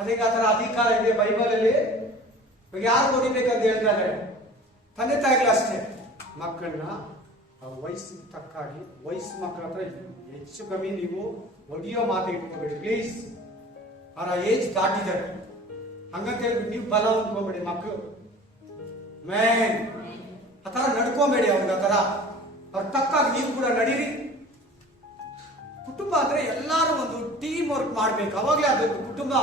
ಅದಕ್ಕೆ ಆ ತರ ಅಧಿಕಾರ ಇದೆ ಬೈಬಲ್ ಅಲ್ಲಿ. ಯಾರು ಹೊಡಿಬೇಕಂತ ಹೇಳ್ತಾರೆ? ತಂದೆ ತಾಯಿಗಳು ಅಷ್ಟೇ. ಮಕ್ಕಳನ್ನ ವಯಸ್ಸಿಗೆ ತಕ್ಕಾಗಿ ವಯಸ್ಸು ಮಕ್ಕಳ ಹತ್ರ ಹೆಚ್ಚು ಕಮ್ಮಿ ನೀವು ಹೊಡಿಯೋ ಮಾತು ಇಟ್ಕೋಬೇಡಿ ಪ್ಲೀಸ್. ಅವರ ಏಜ್ ದಾಟಿದ್ದಾರೆ ಹಂಗಂತ ಹೇಳ್ಬಿಟ್ಟು ನೀವು ಬಲ ಹೊಂದ್ಕೋಬೇಡಿ. ಮಕ್ಕಳು ಮೇನ್ ಆ ತರ ನಡ್ಕೋಬೇಡಿ. ಅವ್ರಿಗೆ ಆ ತರ ಅವ್ರ ತಕ್ಕಾಗಿ ನೀವು ಕೂಡ ನಡೀರಿ. ಕುಟುಂಬ ಅಂದ್ರೆ ಎಲ್ಲಾರು ಒಂದು ಟೀಮ್ ವರ್ಕ್ ಮಾಡ್ಬೇಕು, ಅವಾಗ್ಲೇ ಅದು ಕುಟುಂಬ.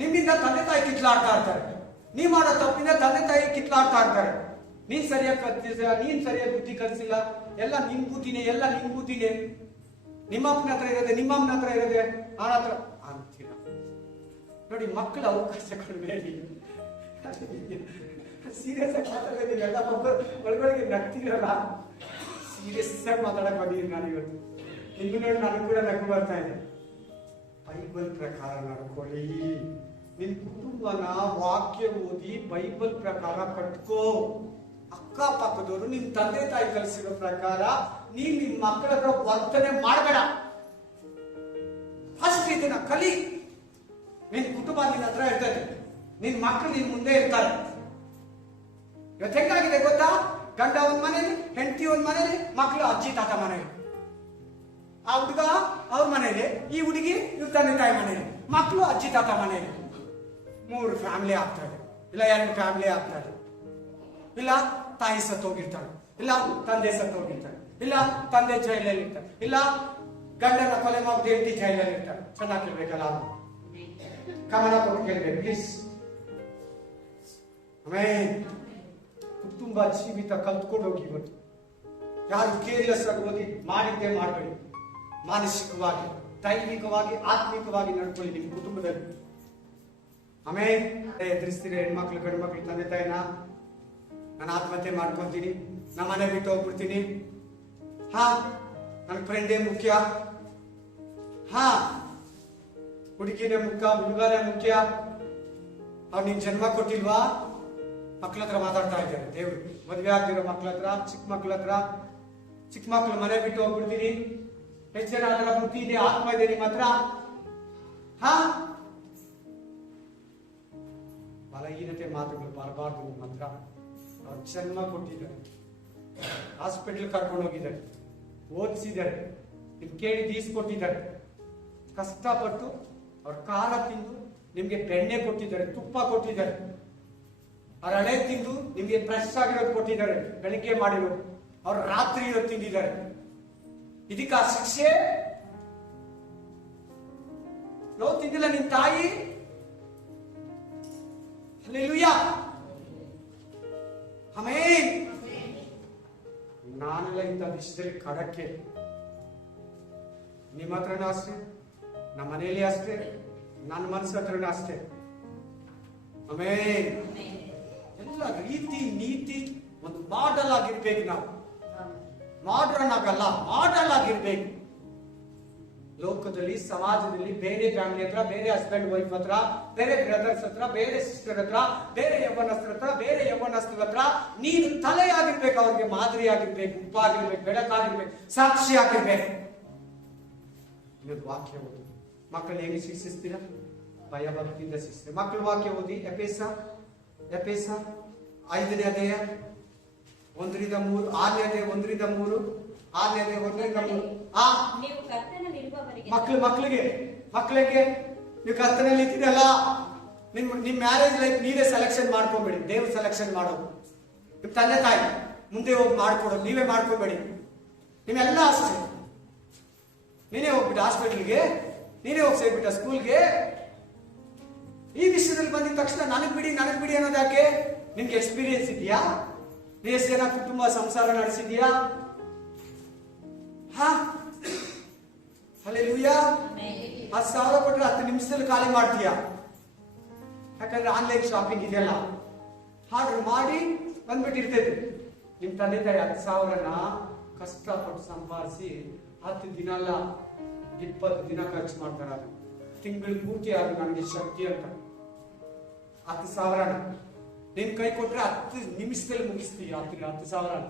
ನಿಮ್ಮಿಂದ ತಂದೆ ತಾಯಿ ಕಿತ್ಲಾಡ್ತಾ ಇರ್ತಾರೆ, ನೀವ್ ಮಾಡೋ ತಪ್ಪಿಂದ ತಂದೆ ತಾಯಿ ಕಿತ್ಲಾಡ್ತಾ ಇರ್ತಾರೆ. ನೀನ್ ಸರಿಯಾಗಿ ಕಲ್ತಿಲ್ಲ, ನೀನ್ ಸರಿಯಾಗಿ ಬುದ್ಧಿ ಕಲಿಸಿಲ್ಲ, ಎಲ್ಲ ನಿನ್ ಬುದ್ಧಿನೇ, ಎಲ್ಲ ನಿನ್ ಬುದ್ಧಿನೇ. ನಿಮ್ಮ ಅಪ್ಪನ ಹತ್ರ ಇರೋದೆ, ನಿಮ್ಮ ಅಮ್ಮನ ಹತ್ರ ಇರೋದೆ, ಅವನ ಹತ್ರ ಅಂತೀರ. ನೋಡಿ, ಮಕ್ಕಳ ಅವಕಾಶ ಕೊಡಬೇಡಿ. ಸೀರಿಯಸ್ ಆಗಿ ಮಾತಾಡ್ತಿದ್ದೀನಿ, ಎಲ್ಲ ಒಳಗೊಳಗೆ ನಗ್ತಿರಲ್ಲ. ಸೀರಿಯಸ್ ಆಗಿ ಮಾತಾಡಕ್ ಬಂದಿದ್ದೀನಿ ನಾನು ಇವತ್ತು. ನಿಮ್ಗೆ ನೋಡಿ ನನಗೆ ಕೂಡ ನಗು ಬರ್ತಾ ಇದೆ. ಬೈಬಲ್ ಪ್ರಕಾರ ನಡ್ಕೊಳ್ಳಿ. ನಿನ್ ಕುಟುಂಬನ ವಾಕ್ಯ ಓದಿ ಬೈಬಲ್ ಪ್ರಕಾರ ಕಟ್ಕೋ. ಅಕ್ಕಪಕ್ಕದವರು ನಿಮ್ ತಂದೆ ತಾಯಿ ಕಲಿಸಿರೋ ಪ್ರಕಾರ ನೀನ್ ನಿಮ್ ಮಕ್ಕಳ ಹತ್ರ ವರ್ತನೆ ಮಾಡಬೇಡ. ಫಸ್ಟ್ ಇದನ್ನ ಕಲಿ. ನಿನ್ ಕುಟುಂಬ ನಿನ್ನ ಹತ್ರ ಇರ್ತದೆ, ನಿನ್ ಮಕ್ಕಳು ನಿನ್ ಮುಂದೆ ಇರ್ತಾರೆ. ಇವತ್ತು ಹೆಂಗಾಗಿದೆ ಗೊತ್ತಾ? ಗಂಡ ಒಂದ್ ಮನೇಲಿ, ಹೆಂಡತಿ ಒಂದ್ ಮನೇಲಿ, ಮಕ್ಕಳು ಅಜ್ಜಿ ತಾತ ಮನೇಲಿ. ಆ ಹುಡುಗ ಅವ್ರ ಮನೇಲಿ, ಈ ಹುಡುಗಿ ಇವ್ರ ತಂದೆ ತಾಯಿ ಮನೇಲಿ, ಮಕ್ಕಳು ಅಜ್ಜಿ ತಾತ ಮನೇಲಿ. 3 ಫ್ಯಾಮಿಲಿ ಆಗ್ತಾರೆ, ಇಲ್ಲ 2 ಫ್ಯಾಮಿಲಿ ಆಗ್ತಾರೆ. ಇಲ್ಲ ತಾಯಿ ಸತ್ತೋಗಿರ್ತಾಳೆ, ಇಲ್ಲ ತಂದೆ ಸತ್ತೋಗಿರ್ತಾಳೆ, ಇಲ್ಲ ತಂದೆ ಜೈಲಲ್ಲಿ ಇರ್ತಾರೆ, ಇಲ್ಲ ಗಂಡನ ಕೊಲೆ ಮಾಡಿ ಹೆಂಡತಿ ಜೈಲಲ್ಲಿ ಇರ್ತಾರೆ. ಚೆನ್ನಾಗಿ ಕೇಳ್ಬೇಕಲ್ಲ, ಗಮನ ಕೊಟ್ಟು ಕೇಳ್ಬೇಕು ಪ್ಲೀಸ್. ಆಮೇಲೆ ಕುಟುಂಬ ಜೀವಿತ ಕಲ್ತ್ಕೊಂಡು ಹೋಗಿ. ಇವತ್ತು ಯಾರು ಕೇರ್ಲೆಸ್ ಆಗಿ ಓದಿ ಮಾಡಿದ್ದೇ ಮಾಡಬೇಡಿ. ಮಾನಸಿಕವಾಗಿ, ದೈವಿಕವಾಗಿ, ಆತ್ಮಿಕವಾಗಿ ನಡ್ಕೊಳ್ಳಿ ನಿಮ್ಮ ಕುಟುಂಬದಲ್ಲಿ. ಆಮೇಲೆ ಎದುರಿಸ್ತೀರಿ ಹೆಣ್ಮಕ್ಳು ಗಂಡು ಮಕ್ಳು ತಂದೆ ತಾಯಿನ. ನಾನು ಆತ್ಮಹತ್ಯೆ ಮಾಡ್ಕೊಂತೀನಿ, ನಮ್ಮ ಮನೆ ಬಿಟ್ಟು ಹೋಗ್ಬಿಡ್ತೀನಿ, ನನ್ನ ಫ್ರೆಂಡೇ ಮುಖ್ಯ, ಹುಡುಗಿನೇ ಮುಖ್ಯ, ಹುಡುಗನೇ ಮುಖ್ಯ. ಅವ್ರು ನಿನ್ ಜನ್ಮ ಕೊಟ್ಟಿಲ್ವಾ? ಮಕ್ಳ ಹತ್ರ ಮಾತಾಡ್ತಾ ಇದ್ದಾರೆ ದೇವ್ರು. ಮದ್ವೆ ಆಗ್ತಿರೋ ಮಕ್ಳ ಹತ್ರ, ಚಿಕ್ಕ ಮಕ್ಳ ಹತ್ರ. ಚಿಕ್ಕ ಮಕ್ಳು ಮನೆ ಬಿಟ್ಟು ಹೋಗ್ಬಿಡ್ತೀನಿ. ಹೆಚ್ಚು ಜನ ಅದರ ಬುದ್ಧಿ ಇದೆ, ಆತ್ಮ ಇದೆ ನಿಮ್ಮ ಹತ್ರ. ಬಲಹೀನತೆ ಮಾತುಗಳು ಬರಬಾರ್ದು ನಿಮ್ಮ ಹತ್ರ. ಅವ್ರು ಜನ್ಮ ಕೊಟ್ಟಿದ್ದಾರೆ, ಹಾಸ್ಪಿಟಲ್ ಕರ್ಕೊಂಡು ಹೋಗಿದ್ದಾರೆ, ಓದಿಸಿದ್ದಾರೆ, ನಿಮ್ ಕೇಳಿ ಈಸ್ಕೊಟ್ಟಿದ್ದಾರೆ, ಕಷ್ಟಪಟ್ಟು ಅವ್ರ ಖಾರ ತಿಂದು ನಿಮ್ಗೆ ಬೆಣ್ಣೆ ಕೊಟ್ಟಿದ್ದಾರೆ, ತುಪ್ಪ ಕೊಟ್ಟಿದ್ದಾರೆ, ಅವ್ರ ಹಳೆ ತಿಂದು ನಿಮ್ಗೆ ಫ್ರೆಶ್ ಆಗಿರೋದು ಕೊಟ್ಟಿದ್ದಾರೆ, ಬೆಳಿಗ್ಗೆ ಮಾಡಿರೋದು. ಅವ್ರು ರಾತ್ರಿ ಇರೋದು ತಿಂದಿದ್ದಾರೆ. ಇದಕ್ಕ ಶಿಕ್ಷೆ? ನೋವು ತಿಂದಿಲ್ಲ ನಿನ್ ತಾಯಿ? Hallelujah, amen. ನಾನೆಲ್ಲ ಇಂಥ ವಿಷಯದಲ್ಲಿ ಖಡಕ್ಕೆ. ನಿಮ್ಮ ಹತ್ರನೂ ಅಷ್ಟೇ, ನಮ್ಮ ಮನೆಯಲ್ಲಿ ಅಷ್ಟೇ, ನನ್ನ ಮನಸ್ಸು ಹತ್ರನೂ ಅಷ್ಟೇ. ಆಮೆನ್. ಎಲ್ಲ ರೀತಿ ನೀತಿ ಒಂದು ಮಾಡೆಲ್ ಆಗಿರ್ಬೇಕು. ನಾವು ಮಾಡ್ರನ್ ಆಗಲ್ಲ, ಮಾಡೆಲ್ ಆಗಿರ್ಬೇಕು. ಲೋಕದಲ್ಲಿ, ಸಮಾಜದಲ್ಲಿ ಬೇರೆ ಫ್ಯಾಮಿಲಿ ಹತ್ರ, ಬೇರೆ ಹಸ್ಬೆಂಡ್ ವೈಫ್ ಹತ್ರ, ಬೇರೆ ಬ್ರದರ್ಸ್ ಹತ್ರ, ಬೇರೆ ಸಿಸ್ಟರ್ ಹತ್ರ, ಬೇರೆ ಯೌವನಸ್ಥರ ಹತ್ರ, ಬೇರೆ ಯೌವನಸ್ಥರ ಹತ್ರ ನೀನು ತಲೆ ಆಗಿರ್ಬೇಕು. ಅವ್ರಿಗೆ ಮಾದರಿ ಆಗಿರ್ಬೇಕು, ಉಪ್ಪಾಗಿರ್ಬೇಕು, ಬೆಳಕಾಗಿರ್ಬೇಕು, ಸಾಕ್ಷಿ ಆಗಿರ್ಬೇಕು. ಇವತ್ತು ವಾಕ್ಯ ಓದಿ ಮಕ್ಕಳು ಹೇಗೆ ಶಿಕ್ಷಿಸ್ತೀರಾ? ಭಯ ಭಕ್ತಿಯಿಂದ ಶಿಕ್ಷಿಸ್ತೀರ. ಮಕ್ಕಳು ವಾಕ್ಯ ಓದಿ. ಎಪೇಸ 5ನೇ ಅಧ್ಯಾಯ 1-3, 6ನೇ ಅಧ್ಯಾಯ 1-3, 6ನೇ ಅಧ್ಯಾಯ 1-3. ಮಕ್ಕಳಿಗೆ ನೀವು ಕರ್ತನಲ್ಲಿ ಇದ್ದೀರಲ್ಲ, ನಿಮ್ ಮ್ಯಾರೇಜ್ ಲೈಫ್ ನೀವೇ ಸೆಲೆಕ್ಷನ್ ಮಾಡ್ಕೋಬೇಡಿ. ದೇವ್ರು ಸೆಲೆಕ್ಷನ್ ಮಾಡೋದು. ನಿಮ್ ತಂದೆ ತಾಯಿ ಮುಂದೆ ಹೋಗಿ ಮಾಡ್ಕೊಡೋದು ನೀವೇ ಮಾಡ್ಕೋಬೇಡಿ. ನಿಮ್ಮೆಲ್ಲ ಅಷ್ಟೇ. ನೀನೇ ಹೋಗ್ಬಿಟ್ಟು ಹಾಸ್ಪಿಟಲ್ಗೆ, ನೀನೇ ಹೋಗಿ ಸೇರ್ಬಿಟ್ಟ ಸ್ಕೂಲ್ಗೆ. ಈ ವಿಷಯದಲ್ಲಿ ಬಂದಿದ ತಕ್ಷಣ ನನಗ್ ಬಿಡಿ ಅನ್ನೋದು ಯಾಕೆ? ನಿಮ್ಗೆ ಎಕ್ಸ್ಪೀರಿಯನ್ಸ್ ಇದೆಯಾ? ನೀ ಎಷ್ಟು ಜನ ಕುಟುಂಬ ಸಂಸಾರ ನಡೆಸಿದ್ಯಾ? ಹಲ್ಲೆಲೂಯಾ. 10,000 ಕೊಟ್ರೆ 10 ನಿಮಿಷದಲ್ಲಿ ಖಾಲಿ ಮಾಡ್ತೀಯಾ? ಯಾಕಂದ್ರೆ ಆನ್ಲೈನ್ ಶಾಪಿಂಗ್ ಇದೆಯಲ್ಲ, ಆರ್ಡರ್ ಮಾಡಿ ಬಂದ್ಬಿಟ್ಟಿರ್ತೈತೆ. ನಿಮ್ ತಂದೆ ತಾಯಿ 10,000ನ ಕಷ್ಟಪಟ್ಟು ಸಂಪಾದಿಸಿ 10 ದಿನ ಅಲ್ಲ 20 ದಿನ ಖರ್ಚು ಮಾಡ್ತಾರ. ಅದು ತಿಂಗಳು ಪೂರ್ತಿ ಅದು ನನಗೆ ಶಕ್ತಿ ಅಂತ. 10,000ನ ನಿನ್ ಕೈ ಕೊಟ್ರೆ 10 ನಿಮಿಷದಲ್ಲಿ ಮುಗಿಸ್ತೀಯ. 10,000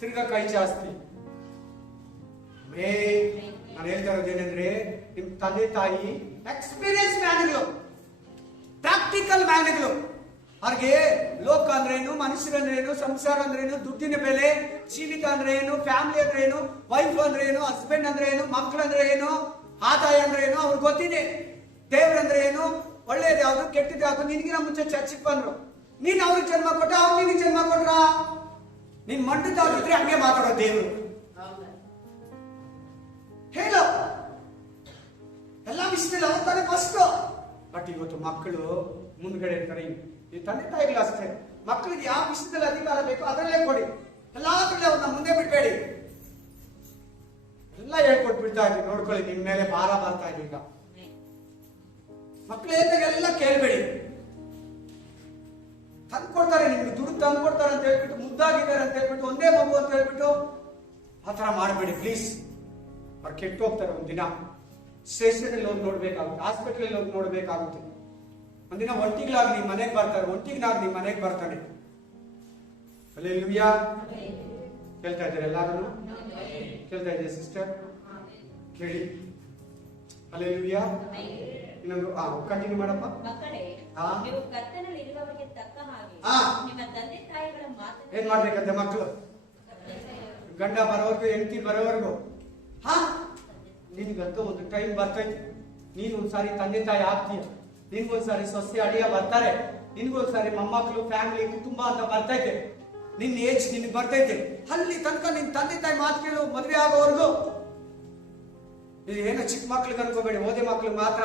ತಿರ್ಗಾ ಕೈ ಜಾಸ್ತಿ. ನಾನು ಹೇಳ್ತಾ ಇರೋದೇನೆಂದ್ರೆ, ನಿಮ್ ತಂದೆ ತಾಯಿ ಎಕ್ಸ್ಪೀರಿಯನ್ಸ್ ಮ್ಯಾನ್ಗಳು, ಪ್ರಾಕ್ಟಿಕಲ್ ಮ್ಯಾನ್ಗಳು. ಅವ್ರಿಗೆ ಲೋಕ ಅಂದ್ರೇನು, ಮನುಷ್ಯರಂದ್ರೇನು, ಸಂಸಾರ ಅಂದ್ರೇನು, ದುಡ್ಡಿನ ಬೆಲೆ, ಜೀವಿತ ಅಂದ್ರೆ ಏನು, ಫ್ಯಾಮಿಲಿ ಅಂದ್ರೆ ಏನು, ವೈಫ್ ಅಂದ್ರೆ ಏನು, ಹಸ್ಬೆಂಡ್ ಅಂದ್ರೆ ಏನು, ಮಕ್ಕಳಂದ್ರೆ ಏನು, ಆದಾಯ ಅಂದ್ರೆ ಏನು ಅವ್ರಿಗೆ ಗೊತ್ತಿದೆ. ದೇವ್ರಂದ್ರೆ ಏನು, ಒಳ್ಳೇದು ಯಾವ್ದು ಕೆಟ್ಟದ್ದು ಯಾವ್ದು. ನಿನಗಿನ ಮುಂಚೆ ಚರ್ಚಿಗೆ ಬಂದ್ರು, ನೀನ್ ಅವ್ರಿಗೆ ಜನ್ಮ ಕೊಟ್ಟ, ಅವ್ರು ನಿನಗೆ ಜನ್ಮ ಕೊಟ್ರ. ನೀನ್ ಮಂಡದಾಗಿದ್ರೆ ಹಂಗೆ ಮಾತಾಡೋ ದೇವ್ರು. ಹೇಳೋ ಎಲ್ಲ ವಿಷಯದಲ್ಲಿ ಅವ್ರ ತಾನೇ ಫಸ್ಟ್. ಬಟ್ ಇವತ್ತು ಮಕ್ಕಳು ಮುಂದ್ಗಡೆ ಇರ್ತಾರೆ. ಈ ತಂದೆ ತಾಯಿಗಳು ಅಷ್ಟೇ, ಮಕ್ಕಳಿಗೆ ಯಾವ ವಿಷಯದಲ್ಲಿ ಅಧಿಕಾರ ಬೇಕು ಅದರಲ್ಲೇ ಕೊಡಿ, ಎಲ್ಲಾದ್ರಲ್ಲಿ ಅವ್ರನ್ನ ಮುಂದೆ ಬಿಡ್ಬೇಡಿ. ಎಲ್ಲ ಹೇಳ್ಕೊಟ್ಬಿಡ್ತಾ ಇದ್ವಿ, ನೋಡ್ಕೊಳ್ಳಿ, ನಿಮ್ ಮೇಲೆ ಭಾರ ಬರ್ತಾ ಇದೆ. ಈಗ ಮಕ್ಕಳು ಹೇಳಿದಾಗೆಲ್ಲ ಕೇಳ್ಬೇಡಿ. ತಂದ್ಕೊಡ್ತಾರೆ, ನಿಮ್ಗೆ ದುಡ್ಡು ತಂದ್ಕೊಡ್ತಾರೆ ಅಂತ ಹೇಳ್ಬಿಟ್ಟು, ಮುದ್ದಾಗಿದ್ದಾರೆ ಅಂತ ಹೇಳ್ಬಿಟ್ಟು, ಒಂದೇ ಮಗು ಅಂತ ಹೇಳ್ಬಿಟ್ಟು ಆತರ ಮಾಡಬೇಡಿ ಪ್ಲೀಸ್. ಅವ್ರು ಕೆಟ್ಟು ಹೋಗ್ತಾರೆ. ಒಂದಿನ ಸ್ಟೇಷನಲ್ಲಿ ಹೋಗಿ ನೋಡ್ಬೇಕಾಗುತ್ತೆ, ಹಾಸ್ಪಿಟಲ್ ಹೋಗಿ ನೋಡ್ಬೇಕಾಗುತ್ತೆ. ಒಂದಿನ ಒಂಟಿಗಳಾಗಿ ನಿಮ್ ಮನೆಗೆ ಬರ್ತಾರೆ, ಒಂಟಿಗನಾಗಿ ನಿಮ್ ಮನೆಗೆ ಬರ್ತಾನೆ. ಹಲ್ಲೆಲೂಯಾ. ಕೇಳ್ತಾ ಇದ್ದಾರೆ ಎಲ್ಲಾರು? ಕೇಳ್ತಾ ಇದ್ದೀಯ ಸಿಸ್ಟರ್? ಕೇಳಿ. ಹಲ್ಲೆಲೂಯಾ. ಇನ್ನೊಂದು ಕಂಟಿನ್ಯೂ ಮಾಡಪ್ಪ. ಏನ್ ಮಾಡ್ಬೇಕಂತೆ ಮಕ್ಕಳು? ಗಂಡ ಬರೋವರೆಗೂ, ಹೆಂಡತಿ ಬರೋವರೆಗೂ. ನಿನ್ಗಂತೂ ಒಂದು ಟೈಮ್ ಬರ್ತೈತಿ, ನೀನು ಒಂದ್ಸಾರಿ ತಂದೆ ತಾಯಿ ಆಗ್ತೀಯ, ನಿನ್ಗೊಂದ್ಸಾರಿ ಸೊಸೆ ಅಳಿಯ ಬರ್ತಾರೆ, ನಿನ್ಗೊಂದ್ಸಾರಿ ಮೊಮ್ಮಕ್ಕಳು, ಫ್ಯಾಮಿಲಿ, ಕುಟುಂಬ ಅಂತ ಬರ್ತೈತೆ. ನಿನ್ ಏಜ್ ನಿನ್ಗೆ ಬರ್ತೈತೆ. ಅಲ್ಲಿ ತನಕ ನಿನ್ ತಂದೆ ತಾಯಿ ಮಾತು ಕೇಳು. ಮದ್ವೆ ಆಗೋವರೆಗೂ ಏನೋ ಚಿಕ್ಕ ಮಕ್ಳಿಗೆ ಅನ್ಕೋಬೇಡಿ, ಓದೇ ಮಕ್ಳಿಗೆ ಮಾತ್ರ.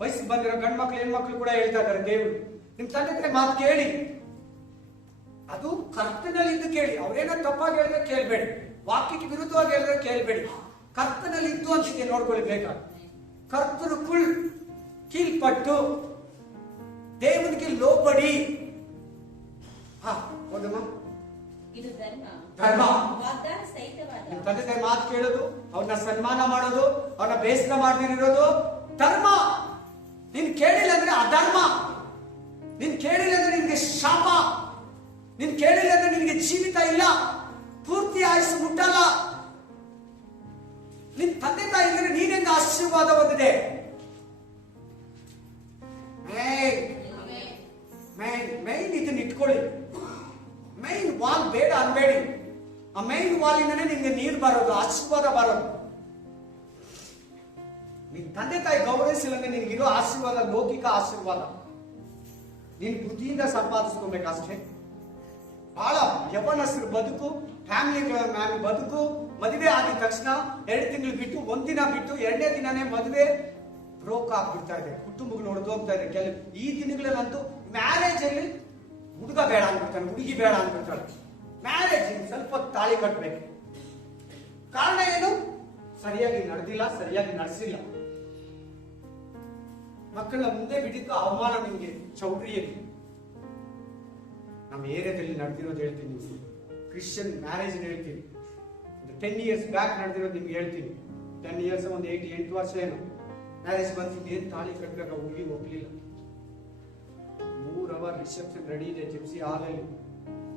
ವಯಸ್ಸಿಗೆ ಬಂದಿರೋ ಗಂಡ್ ಮಕ್ಳು, ಹೆಣ್ಮಕ್ಳು ಕೂಡ ಹೇಳ್ತಾ ಇದ್ದಾರೆ ದೇವ್ರು, ನಿಮ್ ತಂದೆ ತಾಯಿ ಮಾತು ಕೇಳಿ. ಅದು ಕರ್ತನಲ್ಲಿ ಇದ್ದು ಕೇಳಿ. ಅವ್ರೇನೋ ತಪ್ಪಾಗಿ ಹೇಳಿದ್ರೆ ಕೇಳ್ಬೇಡಿ, ವಾಕ್ಯಕ್ಕೆ ವಿರುದ್ಧವಾಗಿ ಹೇಳಿದ್ರೆ ಕೇಳ್ಬೇಡಿ. ಕರ್ತನಲ್ಲಿ ಇದ್ದು ಅಂತಿದೆ ನೋಡ್ಕೊಳ್ಬೇಕ. ಕರ್ತರು ಕೀಳ್ಪಟ್ಟು దేవునికి లోబడి. ಓದಮ್ಮ. ಇದು ಧರ್ಮ. ವಾಗ್ದಾನ ಸಹಿತವಾದ ತಂದೆ ತಾಯಿ ಮಾತು ಕೇಳೋದು, ಅವ್ರನ್ನ ಸನ್ಮಾನ ಮಾಡೋದು, ಅವ್ರನ್ನ ಬೇಸರ ಮಾಡ್ದಿರೋದು ಧರ್ಮ. ನೀನ್ ಕೇಳಿಲ್ಲ ಅಂದ್ರೆ ಅಧರ್ಮ. ನೀನ್ ಕೇಳಿಲ್ಲ ಅಂದ್ರೆ ನಿನ್ಗೆ ಶಾಪ. ನೀನ್ ಕೇಳಿಲ್ಲ ಅಂದ್ರೆ ನಿನ್ಗೆ ಜೀವಿತ ಇಲ್ಲ, ಪೂರ್ತಿ ಆಯುಷ್ ಮುಟ್ಟಲ್ಲ. ನಿನ್ ತಂದೆ ತಾಯಿ ಇದ್ರೆ ನೀನೆಂದು ಆಶೀರ್ವಾದ ಹೊಂದಿದೆ. ಮೈನ್ ಇದನ್ನ ಇಟ್ಕೊಳ್ಳಿ. ಮೈನ್ ವಾಲ್ ಬೇಡ ಅನ್ಬೇಡಿ. ಆ ಮೈನ್ ವಾಲಿಂದನೇ ನಿಮ್ಗೆ ನೀರು ಬರೋದು, ಆಶೀರ್ವಾದ ಬರೋದು. ನಿನ್ ತಂದೆ ತಾಯಿ ಗೌರವಿಸಿಲ್ಲ ಅಂದ್ರೆ ನಿನ್ಗಿರೋ ಆಶೀರ್ವಾದ ಲೌಕಿಕ ಆಶೀರ್ವಾದ. ನೀನ್ ಬುದ್ಧಿಯಿಂದ ಸಂಪಾದಿಸ್ಕೊಬೇಕಷ್ಟೇ. ಬಹಳ ಯವನಸ್ರು ಬದುಕು, ಫ್ಯಾಮಿಲಿಗಳ ಬದುಕು, ಮದುವೆ ಆಗಿದ ತಕ್ಷಣ 2 ತಿಂಗಳು ಬಿಟ್ಟು, 1 ದಿನ ಬಿಟ್ಟು, 2ನೇ ದಿನನೇ ಮದುವೆ ಬ್ರೋಕ್ ಆಗ್ಬಿಡ್ತಾ ಇದೆ. ಕುಟುಂಬಗಳು ಹೊಡೆದು ಹೋಗ್ತಾ ಇದೆ. ಕೆಲವು ಈ ದಿನಗಳಲ್ಲಂತೂ ಮ್ಯಾರೇಜ್ ಅಲ್ಲಿ ಹುಡುಗ ಬೇಡ ಅಂದ್ಬಿಡ್ತಾನೆ, ಹುಡುಗಿ ಬೇಡ ಅಂದ್ಬಿಡ್ತಾಳೆ. ಮ್ಯಾರೇಜ್ ಸ್ವಲ್ಪ ತಾಳಿ ಕಟ್ಟಬೇಕು. ಕಾರಣ ಏನು? ಸರಿಯಾಗಿ ನಡೆದಿಲ್ಲ, ಸರಿಯಾಗಿ ನಡೆಸಿಲ್ಲ. ಮಕ್ಕಳನ್ನ ಮುಂದೆ ಬಿಟ್ಟಿದ್ದ ಅವಮಾನ ನಿಮ್ಗೆ ಚೌಟ್ರಿಯಲ್ಲಿ. ನಮ್ಮ ಏರಿಯಾದಲ್ಲಿ ನಡೆದಿರೋದು ಹೇಳ್ತೀನಿ, ಕ್ರಿಶ್ಚಿಯನ್ ಮ್ಯಾರೇಜ್ ಹೇಳ್ತೀನಿ. 10 years ಬ್ಯಾಕ್ ನಡೆದಿರೋದು ನಿಮ್ಗೆ ಹೇಳ್ತೀನಿ. 10 years, ಒಂದು 8 ವರ್ಷ ಏನು ಮ್ಯಾರೇಜ್ ಬಂದು ಏನ್ ತಾಳಿ ಕಟ್ಟಬೇಕು, ಹುಡುಗಿ ಹೋಗ್ಲಿಲ್ಲ. 3 hour ರಿಸೆಪ್ಷನ್ ರೆಡಿ ಇದೆ ಜಿಪ್ಸಿ ಹಾಲಲ್ಲಿ.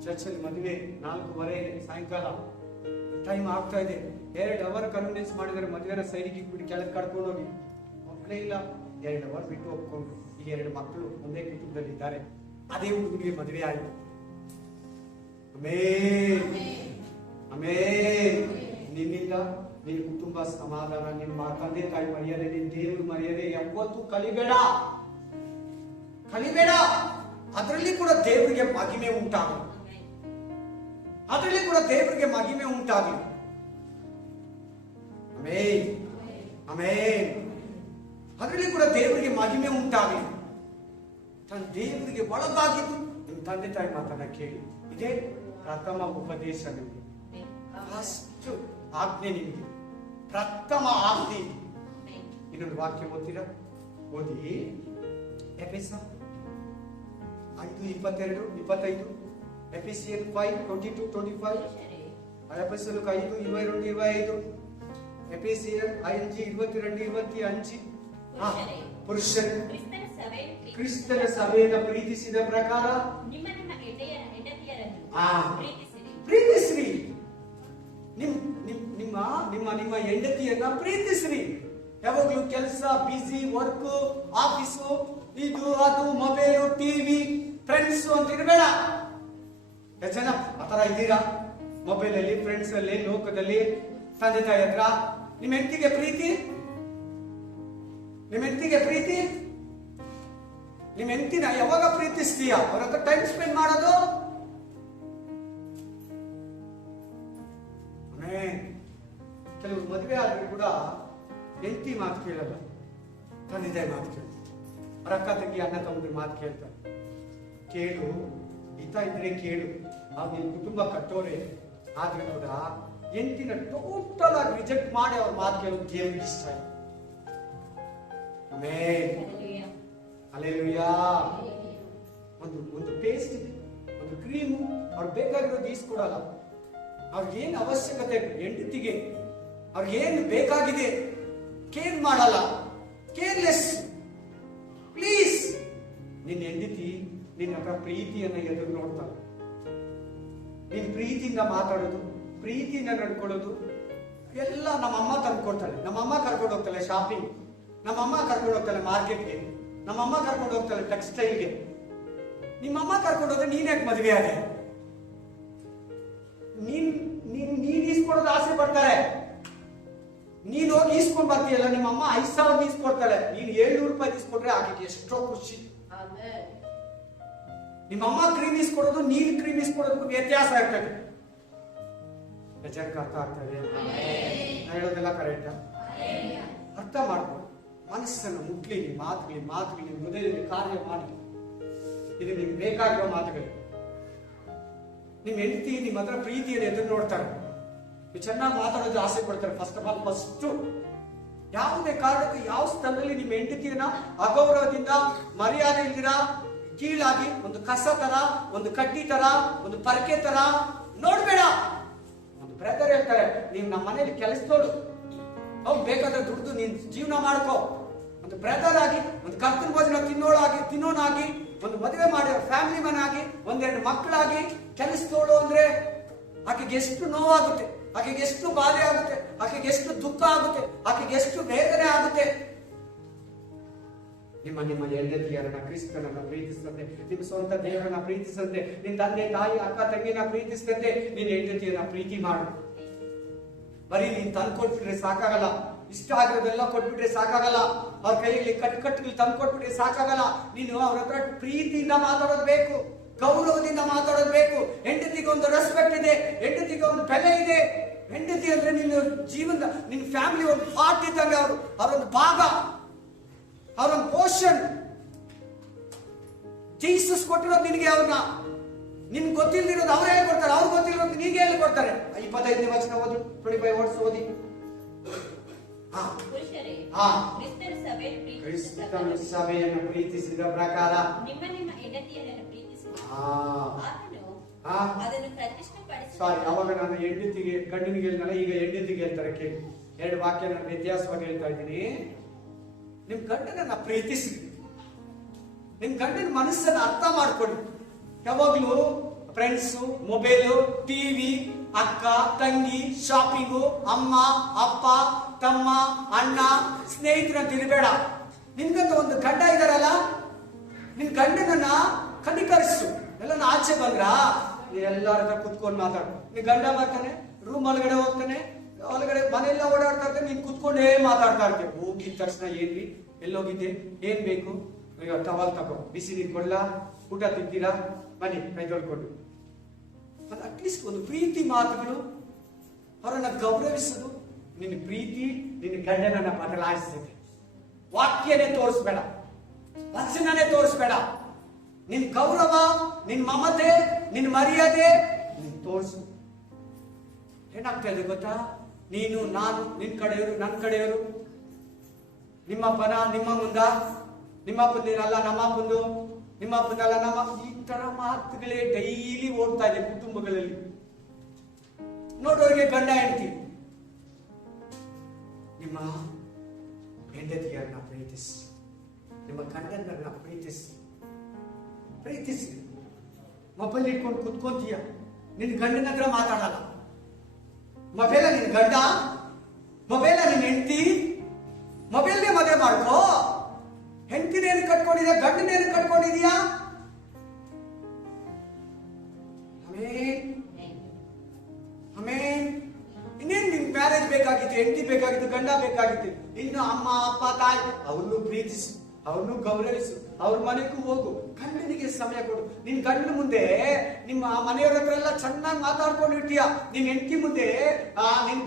ಚರ್ಚಲ್ಲಿ ಮದುವೆ 4:30 ಸಾಯಂಕಾಲ ಟೈಮ್ ಆಗ್ತಾ ಇದೆ. 2 hour ಕನ್ವಿನ್ಸ್ ಮಾಡಿದರೆ ಮದುವೆನ ಸೈಡಿಗೆ ಇಟ್ಬಿಟ್ಟು ಕೆಳಗೆ ಕರ್ಕೊಂಡು ಹೋಗಿ. ಮಕ್ಕಳೇ ಇಲ್ಲ, 2 hour ಬಿಟ್ಟು ಒಪ್ಕೊಂಡು. ಈಗ 2 ಮಕ್ಕಳು ಒಂದೇ ಕುಟುಂಬದಲ್ಲಿ ಇದ್ದಾರೆ. ಅದೇ ಹುಡುಗಿಗೆ ಮದುವೆ ಆಯಿತು. ನಿನ್ನಿಂದ ನಿನ್ನ ಕುಟುಂಬ ಸಮಾಧಾನ, ನಿಮ್ಮ ತಂದೆ ತಾಯಿ ಮರ್ಯಾದೆ, ನಿನ್ನ ದೇವರು ಮರ್ಯಾದೆ ಯಾವತ್ತೂ ಕಲಿಬೇಡ. ಅದರಲ್ಲಿ ಕೂಡ ದೇವರಿಗೆ ಮಹಿಮೆ ಉಂಟಾಗಲಿ. ಅದರಲ್ಲಿ ಕೂಡ ದೇವರಿಗೆ ಮಹಿಮೆ ಉಂಟಾಗಲಿ. ಆಮೆನ್. ಅದರಲ್ಲಿ ಕೂಡ ದೇವರಿಗೆ ಮಹಿಮೆ ಉಂಟಾಗಲಿ. ತನ್ನ ದೇವರಿಗೆ ಒಳಗಾಗಿದ್ದು ನಿಮ್ಮ ತಂದೆ ತಾಯಿ ಮಾತನ್ನ ಕೇಳಿ. ಇದೇ ಪ್ರಥಮ ಉಪದೇಶ ನಿಮಗೆ, ಫಸ್ಟ್ ಆಜ್ಞೆ ನಿಮಗೆ, ಪ್ರಥಮ ಆಜ್ಞೆ. ಇನ್ನೊಂದು ವಾಕ್ಯ ಓದ್ತೀರಾ? ಓದಿ. ಎಫೆಸ 5:22-25, ಎಫೆಸಿಯನ್ 5:22-25, ಎಫೆಸಲು 5:22-25, ಎಫೆಸಿಯನ್ 5:22-25. ಪುರುಷರು ಕ್ರಿಸ್ತನ ಸಭೆಯನ್ನು ಪ್ರೀತಿಸಿದ ಪ್ರಕಾರ ಪ್ರೀತಿಸಿರಿ. ನಿಮ್ಮ ನಿಮ್ಮ ನಿಮ್ಮ ಹೆಂಡತಿಯನ್ನ ಪ್ರೀತಿಸ್ರಿ. ಯಾವಾಗ್ಲೂ ಕೆಲಸ, ಬಿಸಿ, ವರ್ಕ್, ಆಫೀಸು, ಇದು ಅದು, ಮೊಬೈಲು, ಟಿವಿ, ಫ್ರೆಂಡ್ಸ್ ಅಂತ ಇರಬೇಡ. ಎಷ್ಟು ಜನ ಆತರ ಇದ್ದೀರಾ? ಮೊಬೈಲ್ ಅಲ್ಲಿ, ಫ್ರೆಂಡ್ಸ್ ಅಲ್ಲಿ, ಲೋಕದಲ್ಲಿ, ತಂದೆ ತಾಯಿ ಹತ್ರ. ನಿಮ್ಮ ಹೆಂಡತಿಗೆ ಪ್ರೀತಿ, ನಿಮ್ಮ ಹೆಂಡತಿಗೆ ಪ್ರೀತಿ, ನಿಮ್ಮ ಹೆಂಡತಿನ ಯಾವಾಗ ಪ್ರೀತಿಸ್ತೀಯ? ಅವ್ರ ಹತ್ರ ಟೈಮ್ ಸ್ಪೆಂಡ್ ಮಾಡೋದು. ಕೆಲವು ಮದುವೆ ಆದ್ರೂ ಕೂಡ ಹೆಂಡತಿ ಮಾತು ಕೇಳಲ್ಲ, ತಂದೆ ತಾಯಿ ಮಾತು ಕೇಳ್ತಾರೆ. ಅವ್ರ ಅಕ್ಕ ತಂಗಿ, ಅಣ್ಣ ತಮ್ಮದ್ರ ಮಾತು ಕೇಳ್ತಾರೆ. ಕೇಳು, ಹಿತ ಇದ್ರೆ ಕೇಳು. ಆಗ ನಿನ್ ಕುಟುಂಬ ಕಟ್ಟೋರೆ. ಆದ್ರೂ ಕೂಡ ಹೆಂಡತಿನ ಟೋಟಲ್ ಆಗಿ ರಿಜೆಕ್ಟ್ ಮಾಡಿ ಅವ್ರ ಮಾತು ಕೇಳೋದು ದೇವ್ರಿಗೆ ಇಷ್ಟ ಇಲ್ಲ. ಅಲ್ಲೇಲೂಯಾ. ಒಂದು ಪೇಸ್ಟ್ ಇದೆ, ಒಂದು ಕ್ರೀಮು, ಅವ್ರಿಗೆ ಬೇಕಾಗಿರೋದು ಈಸ್ಕೊಡಲ್ಲ. ಅವ್ರಿಗೆ ಏನು ಅವಶ್ಯಕತೆ ಹೆಂಡತಿಗೆ, ಅವ್ರಿಗೆ ಏನು ಬೇಕಾಗಿದೆ ಕೇರ್ ಮಾಡಲ್ಲ. ಕೇರ್ಲೆಸ್. ಪ್ಲೀಸ್, ನಿನ್ನ ಹೆಂಡತಿ ನಿನ್ನ ಹತ್ರ ಪ್ರೀತಿಯನ್ನ ಎದುರು ನೋಡ್ತಾಳೆ. ನೀನ್ ಪ್ರೀತಿಯಿಂದ ಮಾತಾಡೋದು, ಪ್ರೀತಿಯಿಂದ ನಡ್ಕೊಳ್ಳೋದು ಎಲ್ಲ ನಮ್ಮಮ್ಮ ತಂದ್ಕೊಡ್ತಾಳೆ. ನಮ್ಮಮ್ಮ ಕರ್ಕೊಂಡು ಹೋಗ್ತಾಳೆ ಶಾಪಿಂಗ್, ನಮ್ಮಮ್ಮ ಕರ್ಕೊಂಡು ಹೋಗ್ತಾಳೆ ಮಾರ್ಕೆಟ್ಗೆ, ನಮ್ಮಮ್ಮ ಕರ್ಕೊಂಡು ಹೋಗ್ತಾಳೆ ಟೆಕ್ಸ್ಟೈಲ್ಗೆ. ನಿಮ್ಮಮ್ಮ ಕರ್ಕೊಂಡು ಹೋದ್ರೆ ನೀನ್ ಯಾಕೆ ಮದುವೆ ಆದೆ? ನೀನ್ ಈಸ್ಕೊಡೋದು ಆಸೆ ಪಡ್ತಾರೆ. ನೀನ್ ಹೋಗಿ ಈಸ್ಕೊಂಡ್ ಬರ್ತೀಯಲ್ಲ, ನಿಮ್ಮಮ್ಮ 5,000 ಈಸ್ಕೊಡ್ತಾಳೆ. ನೀನ್ 700 ರೂಪಾಯಿ ಈಸ್ಕೊಟ್ರೆ ಆಕೆಗೆ ಎಷ್ಟೋ ಖುಷಿ. ನಿಮ್ಮಮ್ಮ ಕ್ರೀಮ್ ಈಸ್ಕೊಡೋದು, ನೀನ್ ಕ್ರೀಮ್ ಈಸ್ಕೊಡೋದಕ್ಕೂ ವ್ಯತ್ಯಾಸ ಇರ್ತದೆ. ಜನಕ್ಕೆ ಅರ್ಥ ಆಗ್ತದೆ? ನಾ ಹೇಳೋದೆಲ್ಲ ಕರೆಕ್ಟಾ? ಅರ್ಥ ಮಾಡ್ಕೊ. ಮನಸ್ಸನ್ನು ಮುಟ್ಲಿ, ಮಾತುಗಳು ಹೃದಯದಲ್ಲಿ ಕಾರ್ಯ ಮಾಡಿ. ಇದು ನಿಮ್ಗೆ ಬೇಕಾಗಿರೋ ಮಾತುಗಳು. ನಿಮ್ ಹೆಂಡತಿ ನಿಮ್ಮ ಹತ್ರ ಪ್ರೀತಿಯನ್ನು ಎದುರು ನೋಡ್ತಾರೆ. ನೀವು ಚೆನ್ನಾಗಿ ಮಾತಾಡೋದು ಆಸೆ ಪಡ್ತಾರೆ. ಫಸ್ಟ್ ಆಫ್ ಆಲ್, ಯಾವುದೇ ಕಾರಣಕ್ಕೂ ಯಾವ ಸ್ಥಳದಲ್ಲಿ ನಿಮ್ಮ ಹೆಂಡತಿಯನ್ನ ಅಗೌರವದಿಂದ, ಮರ್ಯಾದೆ ಇಲ್ದಿರ, ಕೀಳಾಗಿ, ಒಂದು ಕಸ ತರ, ಒಂದು ಕಡ್ಡಿ ತರ, ಒಂದು ಪರಕೆ ತರ ನೋಡ್ಬೇಡ. ಒಂದು ಬ್ರದರ್ ಹೇಳ್ತಾರೆ, ನೀವ್ ನಮ್ಮ ಮನೇಲಿ ಕೆಲಸದೋಡು, ಅವ್ರು ಬೇಕಾದ್ರೆ ದುಡ್ದು ನೀನ್ ಜೀವನ ಮಾಡ್ಕೋ. ಒಂದು ಬ್ರದರ್ ಆಗಿ, ಒಂದು ಕರ್ತನ ಭೋಜನ ತಿನ್ನೋನಾಗಿ, ಒಂದು ಮದುವೆ ಮಾಡಿ ಫ್ಯಾಮಿಲಿ ಮನ್ ಆಗಿ, ಒಂದೆರಡು ಮಕ್ಕಳಾಗಿ ಕೆಲಸದೋಳು ಅಂದ್ರೆ ಆಕೆಗೆ ಎಷ್ಟು ನೋವಾಗುತ್ತೆ, ಆಕೆಗೆ ಎಷ್ಟು ಬಾಧೆ ಆಗುತ್ತೆ, ಆಕೆಗೆ ಎಷ್ಟು ದುಃಖ ಆಗುತ್ತೆ, ಆಕೆಗೆ ಎಷ್ಟು ವೇದನೆ ಆಗುತ್ತೆ. ನಿಮ್ಮ ಹೆಂಡತಿಯರನ್ನ, ಕ್ರಿಸ್ತನನ್ನ ಪ್ರೀತಿಸಂತೆ, ನಿಮ್ಮ ಸ್ವಂತ ದೇವರನ್ನ ಪ್ರೀತಿಸಂತೆ, ನಿನ್ನ ತಂದೆ ತಾಯಿ ಅಕ್ಕ ತಂಗಿನ ಪ್ರೀತಿಸಂತೆ ನಿನ್ನ ಹೆಂಡತಿಯನ್ನ ಪ್ರೀತಿ ಮಾಡು. ಬರೀ ನೀನ್ ತಂದ್ಕೊಟ್ಬಿಟ್ರೆ ಸಾಕಾಗಲ್ಲ. ಇಷ್ಟ ಆಗಿರೋದೆಲ್ಲ ಕೊಟ್ಬಿಟ್ರೆ ಸಾಕಾಗಲ್ಲ. ಅವ್ರ ಕೈಯಲ್ಲಿ ಕಟ್ಗಳು ತಂದ್ಕೊಟ್ಬಿಟ್ರೆ ಸಾಕಾಗಲ್ಲ. ನೀನು ಅವ್ರ ಹತ್ರ ಪ್ರೀತಿಯಿಂದ ಮಾತಾಡೋದು ಬೇಕು, ಗೌರವದಿಂದ ಮಾತಾಡೋದು ಬೇಕು. ಹೆಂಡತಿಗೆ ಒಂದು ರೆಸ್ಪೆಕ್ಟ್ ಇದೆ, ಹೆಂಡತಿಗೆ ಒಂದು ಬೆಲೆ ಇದೆ. ಹೆಂಡತಿ ಅಂದ್ರೆ ನಿನ್ನ ಜೀವನದ, ನಿನ್ನ ಫ್ಯಾಮಿಲಿ ಒಂದು ಪಾರ್ಟ್ ಇದ್ದಂಗೆ. ಅವರೊಂದು ಭಾಗ, ಅವರೊಂದು ಪೋರ್ಷನ್. ಜೀಸಸ್ ಕೊಟ್ಟಿರೋದು ನಿನಗೆ. ಅವ್ರನ್ನ ನಿನ್ ಗೊತ್ತಿಲ್ದಿರೋದು ಅವರೇ ಕೊಡ್ತಾರೆ, ಅವ್ರು ಗೊತ್ತಿರೋದು ನೀಗೆ ಹೇಳಿ ಕೊಡ್ತಾರೆ. 25ನೇ ವಚನ ಓದಿ, 25 ವರ್ಡ್ಸ್ ಓದಿ. ಕ್ರಿಸ್ತನ ಸಭೆಯನ್ನು ಪ್ರೀತಿಸಿದ ಪ್ರಕಾರ ನಿಮ್ಮ ಹೆಂಡತಿಯರನ್ನು ಪ್ರೀತಿಸಿ ಅದನ್ನು ಪ್ರತಿಷ್ಠೆಪಡಿಸಿ. ಸಾರಿ, ಅವಾಗ ನಾನು ಹೆಂಡತಿಗೆ ಗಂಡನಿಗೆ ಹೇಳಿದ್ನಲ್ಲ, ಈಗ ಹೆಂಡತಿಗೆ ಹೇಳ್ತಾರೆ. ಕೇಳಿ, 2 ವಾಕ್ಯ ನಾನು ವ್ಯತ್ಯಾಸವಾಗಿ ಹೇಳ್ತಾ ಇದ್ದೀನಿ. ನಿಮ್ ಗಂಡನನ್ನ ಪ್ರೀತಿಸಿ, ನಿಮ್ ಗಂಡನ ಮನಸ್ಸನ್ನ ಅರ್ಥ ಮಾಡ್ಕೊಳ್ಳಿ. ಯಾವಾಗ್ಲೂ ಫ್ರೆಂಡ್ಸು, ಮೊಬೈಲು, ಟಿವಿ, ಅಕ್ಕ ತಂಗಿ, ಶಾಪಿಂಗು, ಅಮ್ಮ ಅಪ್ಪ, ತಮ್ಮ, ಅಣ್ಣ, ಸ್ನೇಹಿತರಂತ ಇರಬೇಡ. ನಿನ್ಗಂತ ಒಂದು ಗಂಡ ಇದಾರಲ್ಲ, ನಿನ್ ಗಂಡನನ್ನ ಕನಿಕರಿಸು. ಎಲ್ಲ ಆಚೆ ಬಂದ್ರ ಎಲ್ಲರ ಹತ್ರ ಕುತ್ಕೊಂಡು ಮಾತಾಡು. ನಿನ್ ಗಂಡ ಬರ್ತಾನೆ, ರೂಮ್ ಒಳಗಡೆ ಹೋಗ್ತಾನೆ, ಒಳಗಡೆ ಮನೆಯೆಲ್ಲ ಓಡಾಡ್ತಾ ಇರ್ತಾನೆ, ನೀನ್ ಕುತ್ಕೊಂಡೇ ಮಾತಾಡ್ತಾ ಇರ್ತೇವೆ. ಹೋಗಿದ ತಕ್ಷಣ ಏನ್ರಿ, ಎಲ್ಲೋಗಿದ್ದೆ, ಏನ್ ಬೇಕು, ಟವಲ್ ತಗೋ, ಬಿಸಿ ನೀರು ಕೊಡ್ಲಾ, ಊಟ ತಿಂತೀರಾ, ಬನ್ನಿ ಕೈ ತೊಳ್ಕೊಂಡು. ಅಟ್ಲೀಸ್ಟ್ ಒಂದು ಪ್ರೀತಿ ಮಾತುಗಳು, ಅವರನ್ನ ಗೌರವಿಸೋದು. ನಿನ್ನ ಪ್ರೀತಿ ನಿನ್ನ ಗಂಡನನ್ನ ಬದಲಾಯಿಸ್ತದೆ. ವಾಕ್ಯನೇ ತೋರಿಸ್ಬೇಡ, ವಚನನೇ ತೋರಿಸ್ಬೇಡ. ನಿನ್ ಗೌರವ, ನಿನ್ ಮಮತೆ, ನಿನ್ ಮರ್ಯಾದೆ ನೀನ್ ತೋರಿಸು. ಏನಾಗ್ತಾ ಇದೆ ಗೊತ್ತಾ? ನೀನು, ನಾನು, ನಿನ್ ಕಡೆಯವರು, ನನ್ನ ಕಡೆಯವರು, ನಿಮ್ಮಪ್ಪನ ನಿಮ್ಮ ಮುಂದ, ನಿಮ್ಮಪ್ಪಂದೇನಲ್ಲ ನಮ್ಮಪ್ಪಂದು, ನಿಮ್ಮಪ್ಪನಲ್ಲ ನಮ್ಮ, ಈ ತರ ಮಾತುಗಳೇ ಡೈಲಿ ಓಡ್ತಾ ಇದೆ ಕುಟುಂಬಗಳಲ್ಲಿ. ನೋಡೋರಿಗೆ ಗಂಡ ಹೆಂಡತಿ. ನಿಮ್ಮ ಹೆಂಡತಿಯರನ್ನ ಪ್ರೀತಿಸಿ, ನಿಮ್ಮ ಗಂಡನನ್ನ ಪ್ರೀತಿಸಿ. ಮೊಬೈಲ್ ಇಟ್ಕೊಂಡು ಕುತ್ಕೊಂತೀಯ, ನಿನ್ ಗಂಡನ ಹತ್ರ ಮಾತಾಡಲ್ಲ. ಮೊಬೈಲ ನಿನ್ ಗಂಡ, ಮೊಬೈಲ್ ನಿನ್ ಹೆಂಡತಿ, ಮೊಬೈಲ್ನೇ ಮದುವೆ ಮಾಡ್ಕೋ. ಹೆಂಡತಿನೇನು ಕಟ್ಕೊಂಡಿದ್ಯಾ, ಗಂಡನೇನು ಕಟ್ಕೊಂಡಿದ್ಯಾ? ಆಮೇನ್. ಇನ್ನೇನ್ ನಿನ್ ಮ್ಯಾರೇಜ್ ಬೇಕಾಗಿತ್ತು, ಹೆಂಡತಿ ಬೇಕಾಗಿತ್ತು, ಗಂಡ ಬೇಕಾಗಿತ್ತು. ಇನ್ನು ಅಮ್ಮ ಅಪ್ಪ ತಾಯಿ ಅವ್ರನ್ನು ಪ್ರೀತಿಸು, ಅವ್ರನ್ನು ಗೌರವಿಸು, ಅವ್ರ ಮನೆಗೂ ಹೋಗು, ಗಂಡನಿಗೆ ಸಮಯ ಕೊಡು. ನಿನ್ ಗಂಡನ ಮುಂದೆ ನಿಮ್ಮ ಮನೆಯವ್ರ ಹತ್ರ ಎಲ್ಲ ಚೆನ್ನಾಗಿ ಮಾತಾಡ್ಕೊಂಡಿರ್ತೀಯ. ನಿನ್ ಹೆಂಡತಿ ಮುಂದೆ ನಿನ್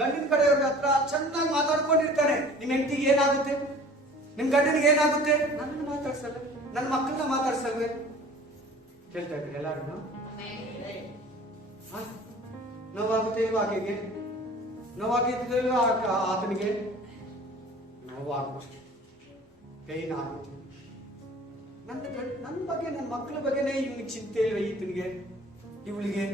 ಗಂಡನ ಕಡೆಯವ್ರ ಹತ್ರ ಚೆನ್ನಾಗಿ ಮಾತಾಡ್ಕೊಂಡಿರ್ತಾನೆ. ನಿಮ್ ಹೆಂಡತಿಗೆ ಏನಾಗುತ್ತೆ, ನಿಮ್ ಗಂಡನಿಗೆ ಏನಾಗುತ್ತೆ? ನನ್ನ ಮಾತಾಡ್ಸಲ್ಲ, ನನ್ನ ಮಕ್ಕಳನ್ನ ಮಾತಾಡ್ಸಲ್ವೇ? ಕೇಳ್ತಾ ಇದ್ರಿ ಎಲ್ಲಾರು? ನೋವಾಗುತ್ತೆ ಆಕೆಗೆ, ನೋವಾಗಿದ್ದ ಆತನಿಗೆ ನೋವಾಗುತ್ತೆ, ಪೇನ್ ಆಗುತ್ತೆ. ನನ್ನ ಬಗ್ಗೆ, ನನ್ನ ಮಕ್ಕಳ ಬಗ್ಗೆನೇ ಇವನಿಗೆ ಚಿಂತೆ ಇಲ್ವ ಈತನಿಗೆ, ಇವಳಿಗೆ?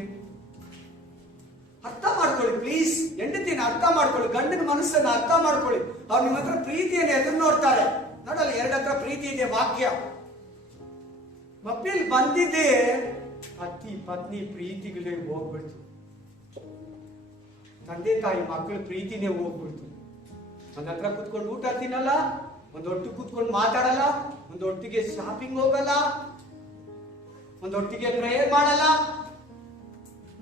ಅರ್ಥ ಮಾಡ್ಕೊಳ್ಳಿ ಪ್ಲೀಸ್. ಹೆಂಡತಿನ ಅರ್ಥ ಮಾಡ್ಕೊಳ್ಳಿ, ಗಂಡನ ಮನಸ್ಸನ್ನ ಅರ್ಥ ಮಾಡ್ಕೊಳ್ಳಿ. ಅವ್ರು ನಿಮ್ಮ ಹತ್ರ ಪ್ರೀತಿಯನ್ನು ಎದುರು ನೋಡ್ತಾರೆ. ನೋಡಲ್ಲ, ಎರಡು ಹತ್ರ ಪ್ರೀತಿ ಇದೆ ವಾಕ್ಯ. ಮಕ್ಕಳು ಬಂದಿದ್ದೆ ಪತಿ ಪತ್ನಿ ಪ್ರೀತಿಗಳೇ ಹೋಗ್ಬಿಡ್ತು. ತಂದೆ ತಾಯಿ ಮಕ್ಕಳ ಪ್ರೀತಿನೇ ಹೋಗ್ಬಿಡ್ತು. ಒಂದ್ ಹತ್ರ ಕುತ್ಕೊಂಡು ಊಟ ತಿನ್ನಲ್ಲ, ಒಂದೊಟ್ಟು ಕೂತ್ಕೊಂಡು ಮಾತಾಡಲ್ಲ, ಒಂದೊಟ್ಟಿಗೆ ಶಾಪಿಂಗ್ ಹೋಗಲ್ಲ, ಒಂದೊಟ್ಟಿಗೆ ಪ್ರೇಯರ್ ಮಾಡಲ್ಲ.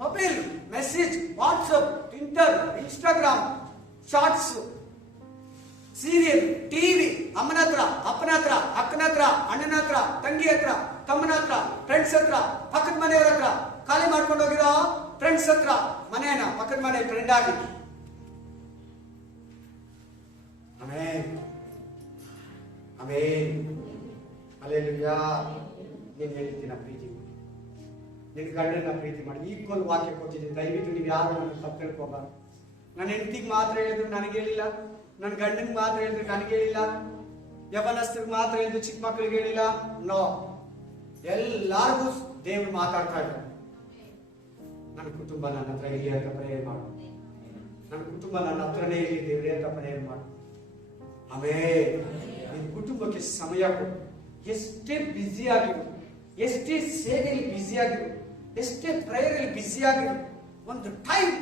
Mobile, message, WhatsApp, Twitter, Instagram, shorts, serial, TV, ಅಮ್ಮನ ಹತ್ರ, ಅಪ್ಪನ ಹತ್ರ, ಅಕ್ಕನ ಹತ್ರ, ಅಣ್ಣನ ಹತ್ರ, ತಂಗಿ ಹತ್ರ, ತಮ್ಮನ ಹತ್ರ, ಫ್ರೆಂಡ್ಸ್ ಹತ್ರ, ಪಕ್ಕದ ಮನೆಯವ್ರ ಹತ್ರ, ಖಾಲಿ ಮಾಡ್ಕೊಂಡು ಹೋಗಿರೋ ಫ್ರೆಂಡ್ಸ್ ಹತ್ರ ಮನೆಯನ್ನ ಪಕ್ಕದ ಮನೆ ಫ್ರೆಂಡ್ ಆಗಿ. ಆಮೇನ್ ಆಮೇನ್ ಹಲ್ಲೆಲೂಯಾ. ನೀನ್ ಹೇಳ್ತೀನ ಪ್ರೀತಿ, ನಿನ್ ಗಂಡನ ಪ್ರೀತಿ ಮಾಡಿ. ಈಕ್ವಲ್ ವಾಕ್ಯ ಕೊಟ್ಟಿದ್ದೀನಿ, ದಯವಿಟ್ಟು ನೀವು ಯಾರು ನನ್ನ ತಪ್ಪು ತಿಳ್ಕೊಬಾರ್ದು. ನನ್ನ ಹೆಂಡತಿಗೆ ಮಾತ್ರ ಹೇಳಿದ್ರು ನನಗೆ ಹೇಳಿಲ್ಲ, ನನ್ನ ಗಂಡನಿಗೆ ಮಾತ್ರ ಹೇಳಿದ್ರು ನನಗೆ ಹೇಳಿಲ್ಲ, ಯವನಸ್ಥರಿಗೆ ಮಾತ್ರ ಹೇಳಿದ್ರು ಚಿಕ್ಕ ಮಕ್ಕಳಿಗೆ ಹೇಳಿಲ್ಲ. ನೋ, ಎಲ್ಲಾರ್ಗೂ ದೇವ್ರು ಮಾತಾಡ್ತಾ ಇದ್ದಾರೆ. ನನ್ನ ಕುಟುಂಬ ನನ್ನ ಹತ್ರ ಇಲ್ಲಿ ಅಂತ ಪ್ರೇಯರ್ ಮಾಡು, ನನ್ನ ಕುಟುಂಬ ನನ್ನ ಹತ್ರನೇ ಇಲ್ಲಿ ದೇವ್ರೇ ಅಂತ ಪ್ರೇಯರ್ ಮಾಡು. ಆಮೇಲೆ ನಿನ್ನ ಕುಟುಂಬಕ್ಕೆ ಸಮಯ ಕೊಡು. ಎಷ್ಟೇ ಬ್ಯುಸಿ ಆಗಿರು, ಎಷ್ಟೇ ಸೇವೆಯಲ್ಲಿ ಬ್ಯುಸಿ ಆಗಿರು, ಎಷ್ಟೇ ಪ್ರೇಯರ್ ಅಲ್ಲಿ ಬ್ಯುಸಿ ಆಗಿರು, ಒಂದು ಟೈಮ್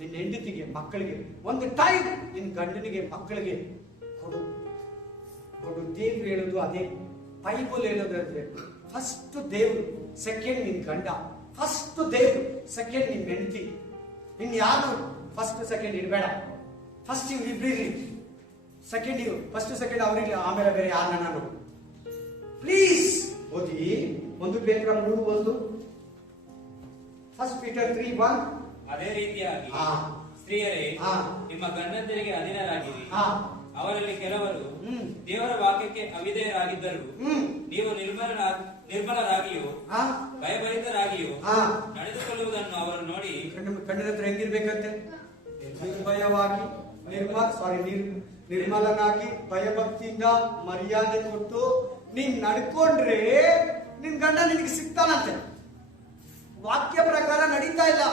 ನಿನ್ನ ಹೆಂಡತಿಗೆ ಮಕ್ಕಳಿಗೆ, ಒಂದು ಟೈಮ್ ನಿನ್ನ ಗಂಡನಿಗೆ ಮಕ್ಕಳಿಗೆ ಕೊಡು ಕೊಡು. ದೇವ್ರು ಹೇಳೋದು ಅದೇ, ಬೈಬಲ್ ಹೇಳೋದಂದ್ರೆ ಫಸ್ಟ್ ದೇವ್ರು, ಸೆಕೆಂಡ್ ನಿನ್ ಗಂಡ. ಫಸ್ಟ್ ದೇವ್ರು, ಸೆಕೆಂಡ್ ನಿನ್ ಹೆಂಡತಿ. ಇನ್ ಯಾರು ಫಸ್ಟ್ ಸೆಕೆಂಡ್ ಇಡಬೇಡ. ಫಸ್ಟ್ ಇವ್ರು ಇಬ್ರಿರ್ಲಿ, ಸೆಕೆಂಡ್ ಇವ್ರು, ಫಸ್ಟ್ ಸೆಕೆಂಡ್ ಅವ್ರಿರ್ಲಿ, ಆಮೇಲೆ ಬೇರೆ ಯಾರನ್ನ ನಾನು. ಪ್ಲೀಸ್ ಓದಿ 1 ಪೇತ್ರ 3:1. First Peter 3:1. ಅದೇ ರೀತಿಯಾಗಿ ಸ್ತ್ರೀಯರೇ ನಿಮ್ಮ ಗಂಡಂದಿರಿಗೆ ಅಧೀನರಾಗಿರಿ. ಅವರಲ್ಲಿ ಕೆಲವರು ದೇವರ ವಾಕ್ಯಕ್ಕೆ ಅವಿಧೇಯರಾಗಿದ್ದರು. ನೀವು ನಿರ್ಮಲರಾಗಿಯೂ ಭಯಭರಿತರಾಗಿಯೂ ನಡೆದುಕೊಳ್ಳುವುದನ್ನು ಅವರು ನೋಡಿ. ಕಣ್ಣರ ಹತ್ರ ಹೆಂಗಿರ್ಬೇಕಂತೆ? ನಿರ್ಭಯವಾಗಿ, ನಿರ್ಮಲನಾಗಿ, ಭಯಭಕ್ತಿಯಿಂದ ಮರ್ಯಾದೆ ಕೊಟ್ಟು ನೀನ್ ನಡ್ಕೊಂಡ್ರೆ ನಿನ್ ಗಂಡ ನಿನಗೆ ಸಿಗ್ತಾನಂತೆ. ವಾಕ್ಯ ಪ್ರಕಾರ ನಡೀತಾ ಇಲ್ಲ,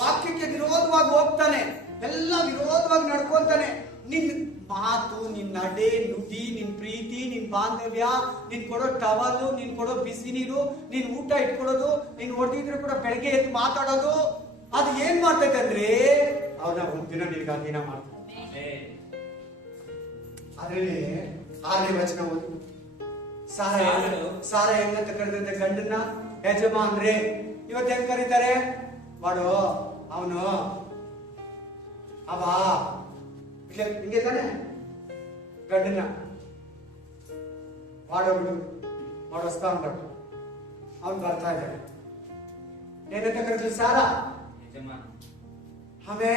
ವಾಕ್ಯಕ್ಕೆ ವಿರೋಧವಾಗಿ ಹೋಗ್ತಾನೆ, ಎಲ್ಲ ವಿರೋಧವಾಗಿ ನಡ್ಕೊಂತಾನೆ. ನಿನ್ ಮಾತು, ನಿನ್ ನಡೆ ನುಡಿ, ನಿನ್ ಪ್ರೀತಿ, ನಿನ್ ಬಾಂಧವ್ಯ, ನೀನ್ ಕೊಡೋ ಟವಲು, ನೀನ್ ಕೊಡೋ ಬಿಸಿ ನೀರು, ನೀನ್ ಊಟ ಇಟ್ಕೊಡೋದು, ನೀನ್ ಹೊಡೆದಿದ್ರು ಕೂಡ ಬೆಳಗ್ಗೆ ಎದ್ದು ಮಾತಾಡೋದು, ಅದು ಏನ್ ಮಾಡ್ತೈತೆ ಅಂದ್ರೆ ಅವ್ರನ್ನ ಒಂದ್ ದಿನ ನಿನ್ಗೆ ಅಧೀನ ಮಾಡ್ತಾರೆ. ಅದ್ರಲ್ಲಿ 6ನೇ ವಚನ ಓದು. ಸಾರ ಹೆಂಗಂತ ಕರೆದಂತೆ ಗಂಡನ್ನ ಯಜಮಾನ್ರೆ. ಇವತ್ತು ಹೆಂಗ್ ಕರೀತಾರೆ? ಮಾಡು, ಅವನು ಅವ ಹಿಂಗೆ ತಾನೆ ಗಂಡನ್ನ ಮಾಡೋಬಿಡು, ಮಾಡಿಸ್ತಾ ಅನ್ಬಾರ್ದು. ಅವನು ಬರ್ತಾ ಇದ್ದಾನೆ, ಏನಂತ ಕರೀತೀವಿ? ಸಾರ. ಆಮೇಲೆ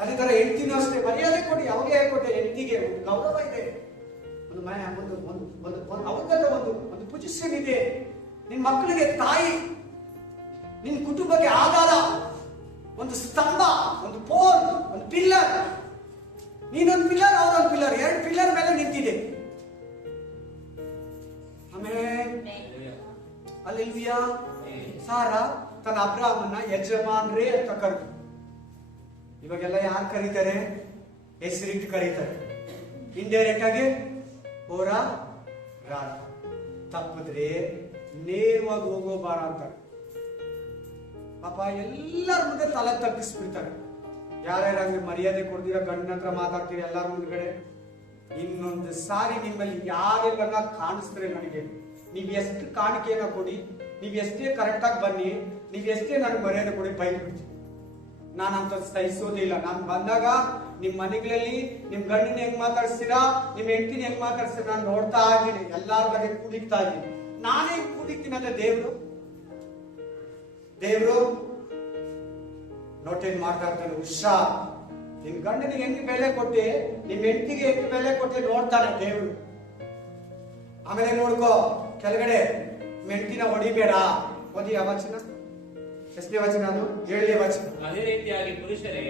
ಅದೇ ತರ ಹೆಂಡತಿನೂ ಅಷ್ಟೇ, ಮರ್ಯಾದೆ ಕೊಡಿ. ಅವಾಗೆ ಕೊಟ್ಟೆ ಹೆಂಡತಿಗೆ ಒಂದು ಗೌರವ ಇದೆ, ಒಂದು ಅವ್ರಿಗಂತ ಒಂದು ಪೊಸಿಷನ್ ಇದೆ. ನಿನ್ ಮಕ್ಕಳಿಗೆ ತಾಯಿ, ನಿನ್ ಕುಟುಂಬಕ್ಕೆ ಆಧಾರ, ಒಂದು ಸ್ತಂಭ, ಒಂದು ಪೋಲ್, ಒಂದು ಪಿಲ್ಲರ್. ನೀನೊಂದು ಪಿಲ್ಲರ್, ಅವರೊಂದು ಪಿಲ್ಲರ್, 2 ಪಿಲ್ಲರ್ ಮೇಲೆ ನಿಂತಿದೆ. ಆಮೇಲೆ ಹಲ್ಲೆಲೂಯಾ. ಸಾರ ತನ್ನ ಅಬ್ರಾಮನ್ನ ಯಜಮಾನ್ರೇ ಅಂತ ಕರೆದು. ಇವಾಗೆಲ್ಲ ಯಾರು ಕರೀತಾರೆ? ಹೆಸರಿಟ್ಟು ಕರೀತಾರೆ. ಇಂಡೈರೆಕ್ಟ್ ಆಗಿ ಹೋರ ರಾರ. ತಪ್ಪಿದ್ರೆ ನೇರವಾಗಿ ಹೋಗೋಬಾರ ಅಂತಾರೆ. ಪಾಪ ಎಲ್ಲರ ಮುಂದೆ ತಲೆ ತಗ್ಗಿಸ್ಬಿಡ್ತಾರೆ. ಯಾರ್ಯಾರು ಮರ್ಯಾದೆ ಕೊಡ್ತೀರ ಗಂಡನ ಹತ್ರ ಮಾತಾಡ್ತೀರಿ ಎಲ್ಲಾರ ಮುಂದ್ಗಡೆ. ಇನ್ನೊಂದು ಸಾರಿ ನಿಮ್ಮಲ್ಲಿ ಯಾರೆಲ್ಲ ಕಾಣಿಸ್ತಾರೆ ನನಗೆ, ನೀವ್ ಎಷ್ಟು ಕಾಣಿಕೆಯನ್ನ ಕೊಡಿ, ನೀವ್ ಎಷ್ಟೇ ಕರೆಕ್ಟ್ ಆಗಿ ಬನ್ನಿ, ನೀವ್ ಎಷ್ಟೇ ನನಗೆ ಮರ್ಯಾದೆ ಕೊಡಿ, ಬೈದ್ಬಿಡ್ತೀನಿ. ನಾನಂತ ಸಹಿಸೋದಿಲ್ಲ. ನಾನು ಬಂದಾಗ ನಿಮ್ ಮನೆಗಳಲ್ಲಿ ನಿಮ್ ಗಂಡನ ಹೆಂಗ್ ಮಾತಾಡ್ಸ್ತೀರಾ, ನಿಮ್ ಹೆಂಡತಿನ ಹೆಂಗ್ ಮಾತಾಡ್ಸ್ತೀರಾ ನಾನು ನೋಡ್ತಾ ಇದ್ದೀನಿ. ಎಲ್ಲಾರ ಬಗ್ಗೆ ಕೂಡಿಕ್ತಾ ಇದ್ದೀನಿ. ನಾನೇ ಕೂಡಿಕ್ತೀನಿ ಅಂದ್ರೆ ದೇವ್ರು ನೋಟೇನ್ ಮಾಡ್ತಾ ಇರ್ತಾನೆ. ಹುಷಾರ್, ನಿಮ್ ಗಂಡನಿಗೆ ಹೆಂಗ್ ಬೆಲೆ ಕೊಟ್ಟಿ, ನಿಮ್ ಹೆಂಡತಿಗೆ ಹೆಂಗ್ ಬೆಲೆ ಕೊಟ್ಟಿ ನೋಡ್ತಾನೆ ದೇವ್ರು. ಆಮೇಲೆ ನೋಡ್ಕೋ ಕೆಳಗಡೆ ಮೆಂಟಿನ ಹೊಡಿಬೇಡ. ಓದಿ ಆ ವಚನ, ಎಷ್ಟನೇ ವಚನ ಅದು? 7ನೇ ವಚನ. ಅದೇ ರೀತಿಯಾಗಿ ಪುರುಷರೇ,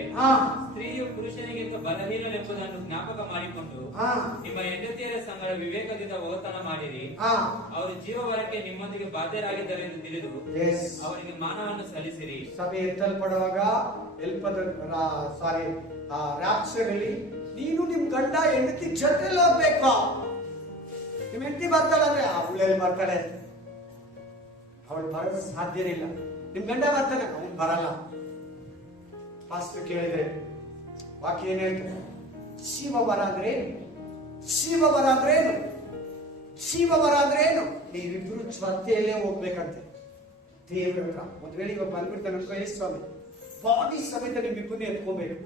ಸ್ತ್ರೀಯು ಪುರುಷನಿಗಿಂತ ಬಲಹೀನಳೆಂಬುದನ್ನು ಜ್ಞಾಪಕ ಮಾಡಿಕೊಂಡು ನಿಮ್ಮ ಹೆಂಡತಿಯರ ಸಂಗಡ ವಿವೇಕದಿಂದ ಒಗತನ ಮಾಡಿರಿ. ಅವರು ಜೀವವರಕ್ಕೆ ನಿಮ್ಮೊಂದಿಗೆ ಬಾಧ್ಯರಾಗಿದ್ದರೆಂದು ತಿಳಿದು ಅವರಿಗೆ ಮಾನವನ್ನು ಸಲ್ಲಿಸಿರಿ. ಸಭೆ ಎತ್ತಲ್ಪಡುವಾಗ ರಾಕ್ಷರಲ್ಲಿ ನೀನು ನಿಮ್ ಗಂಡ ಹೆಂಡತಿ ಜೊತೆಲಿ ಹೋಗ್ಬೇಕು. ನಿಮ್ ಹೆಂಡತಿ ಬರ್ತಾಳಂದ್ರೆ ಅವಳೆಲ್ಲಿ ಬರ್ತಾಳೆ? ಅವಳು ಬರೋದು ಸಾಧ್ಯನೇ ಇಲ್ಲ. ನಿಮ್ ಗಂಡ ಬರ್ತಾನೆ, ಅವನು ಬರಲ್ಲ. ಪಾಸ್ಟರ್ ಕೇಳಿದ್ರೆ ವಾಕ್ಯ ಏನ್ ಹೇಳ್ತಾರೆ? ಶಿವವರ ಅಂದ್ರೆ ಏನು? ನೀವಿಬ್ರು ಜೊತೆಯಲ್ಲೇ ಹೋಗ್ಬೇಕಂತೆ ದೇವ್ರ ಹತ್ರ. ಒಂದ್ ವೇಳೆ ಇವಾಗ ಬಂದ್ಬಿಡ್ತಾನೆ ಅನ್ಕೋ, ಸ್ವಾಮಿ ಬಾಡಿ ಸಮೇತ ನಿಮ್ಮಿಬ್ಬರನ್ನೇ ಎತ್ಕೋಬೇಕು.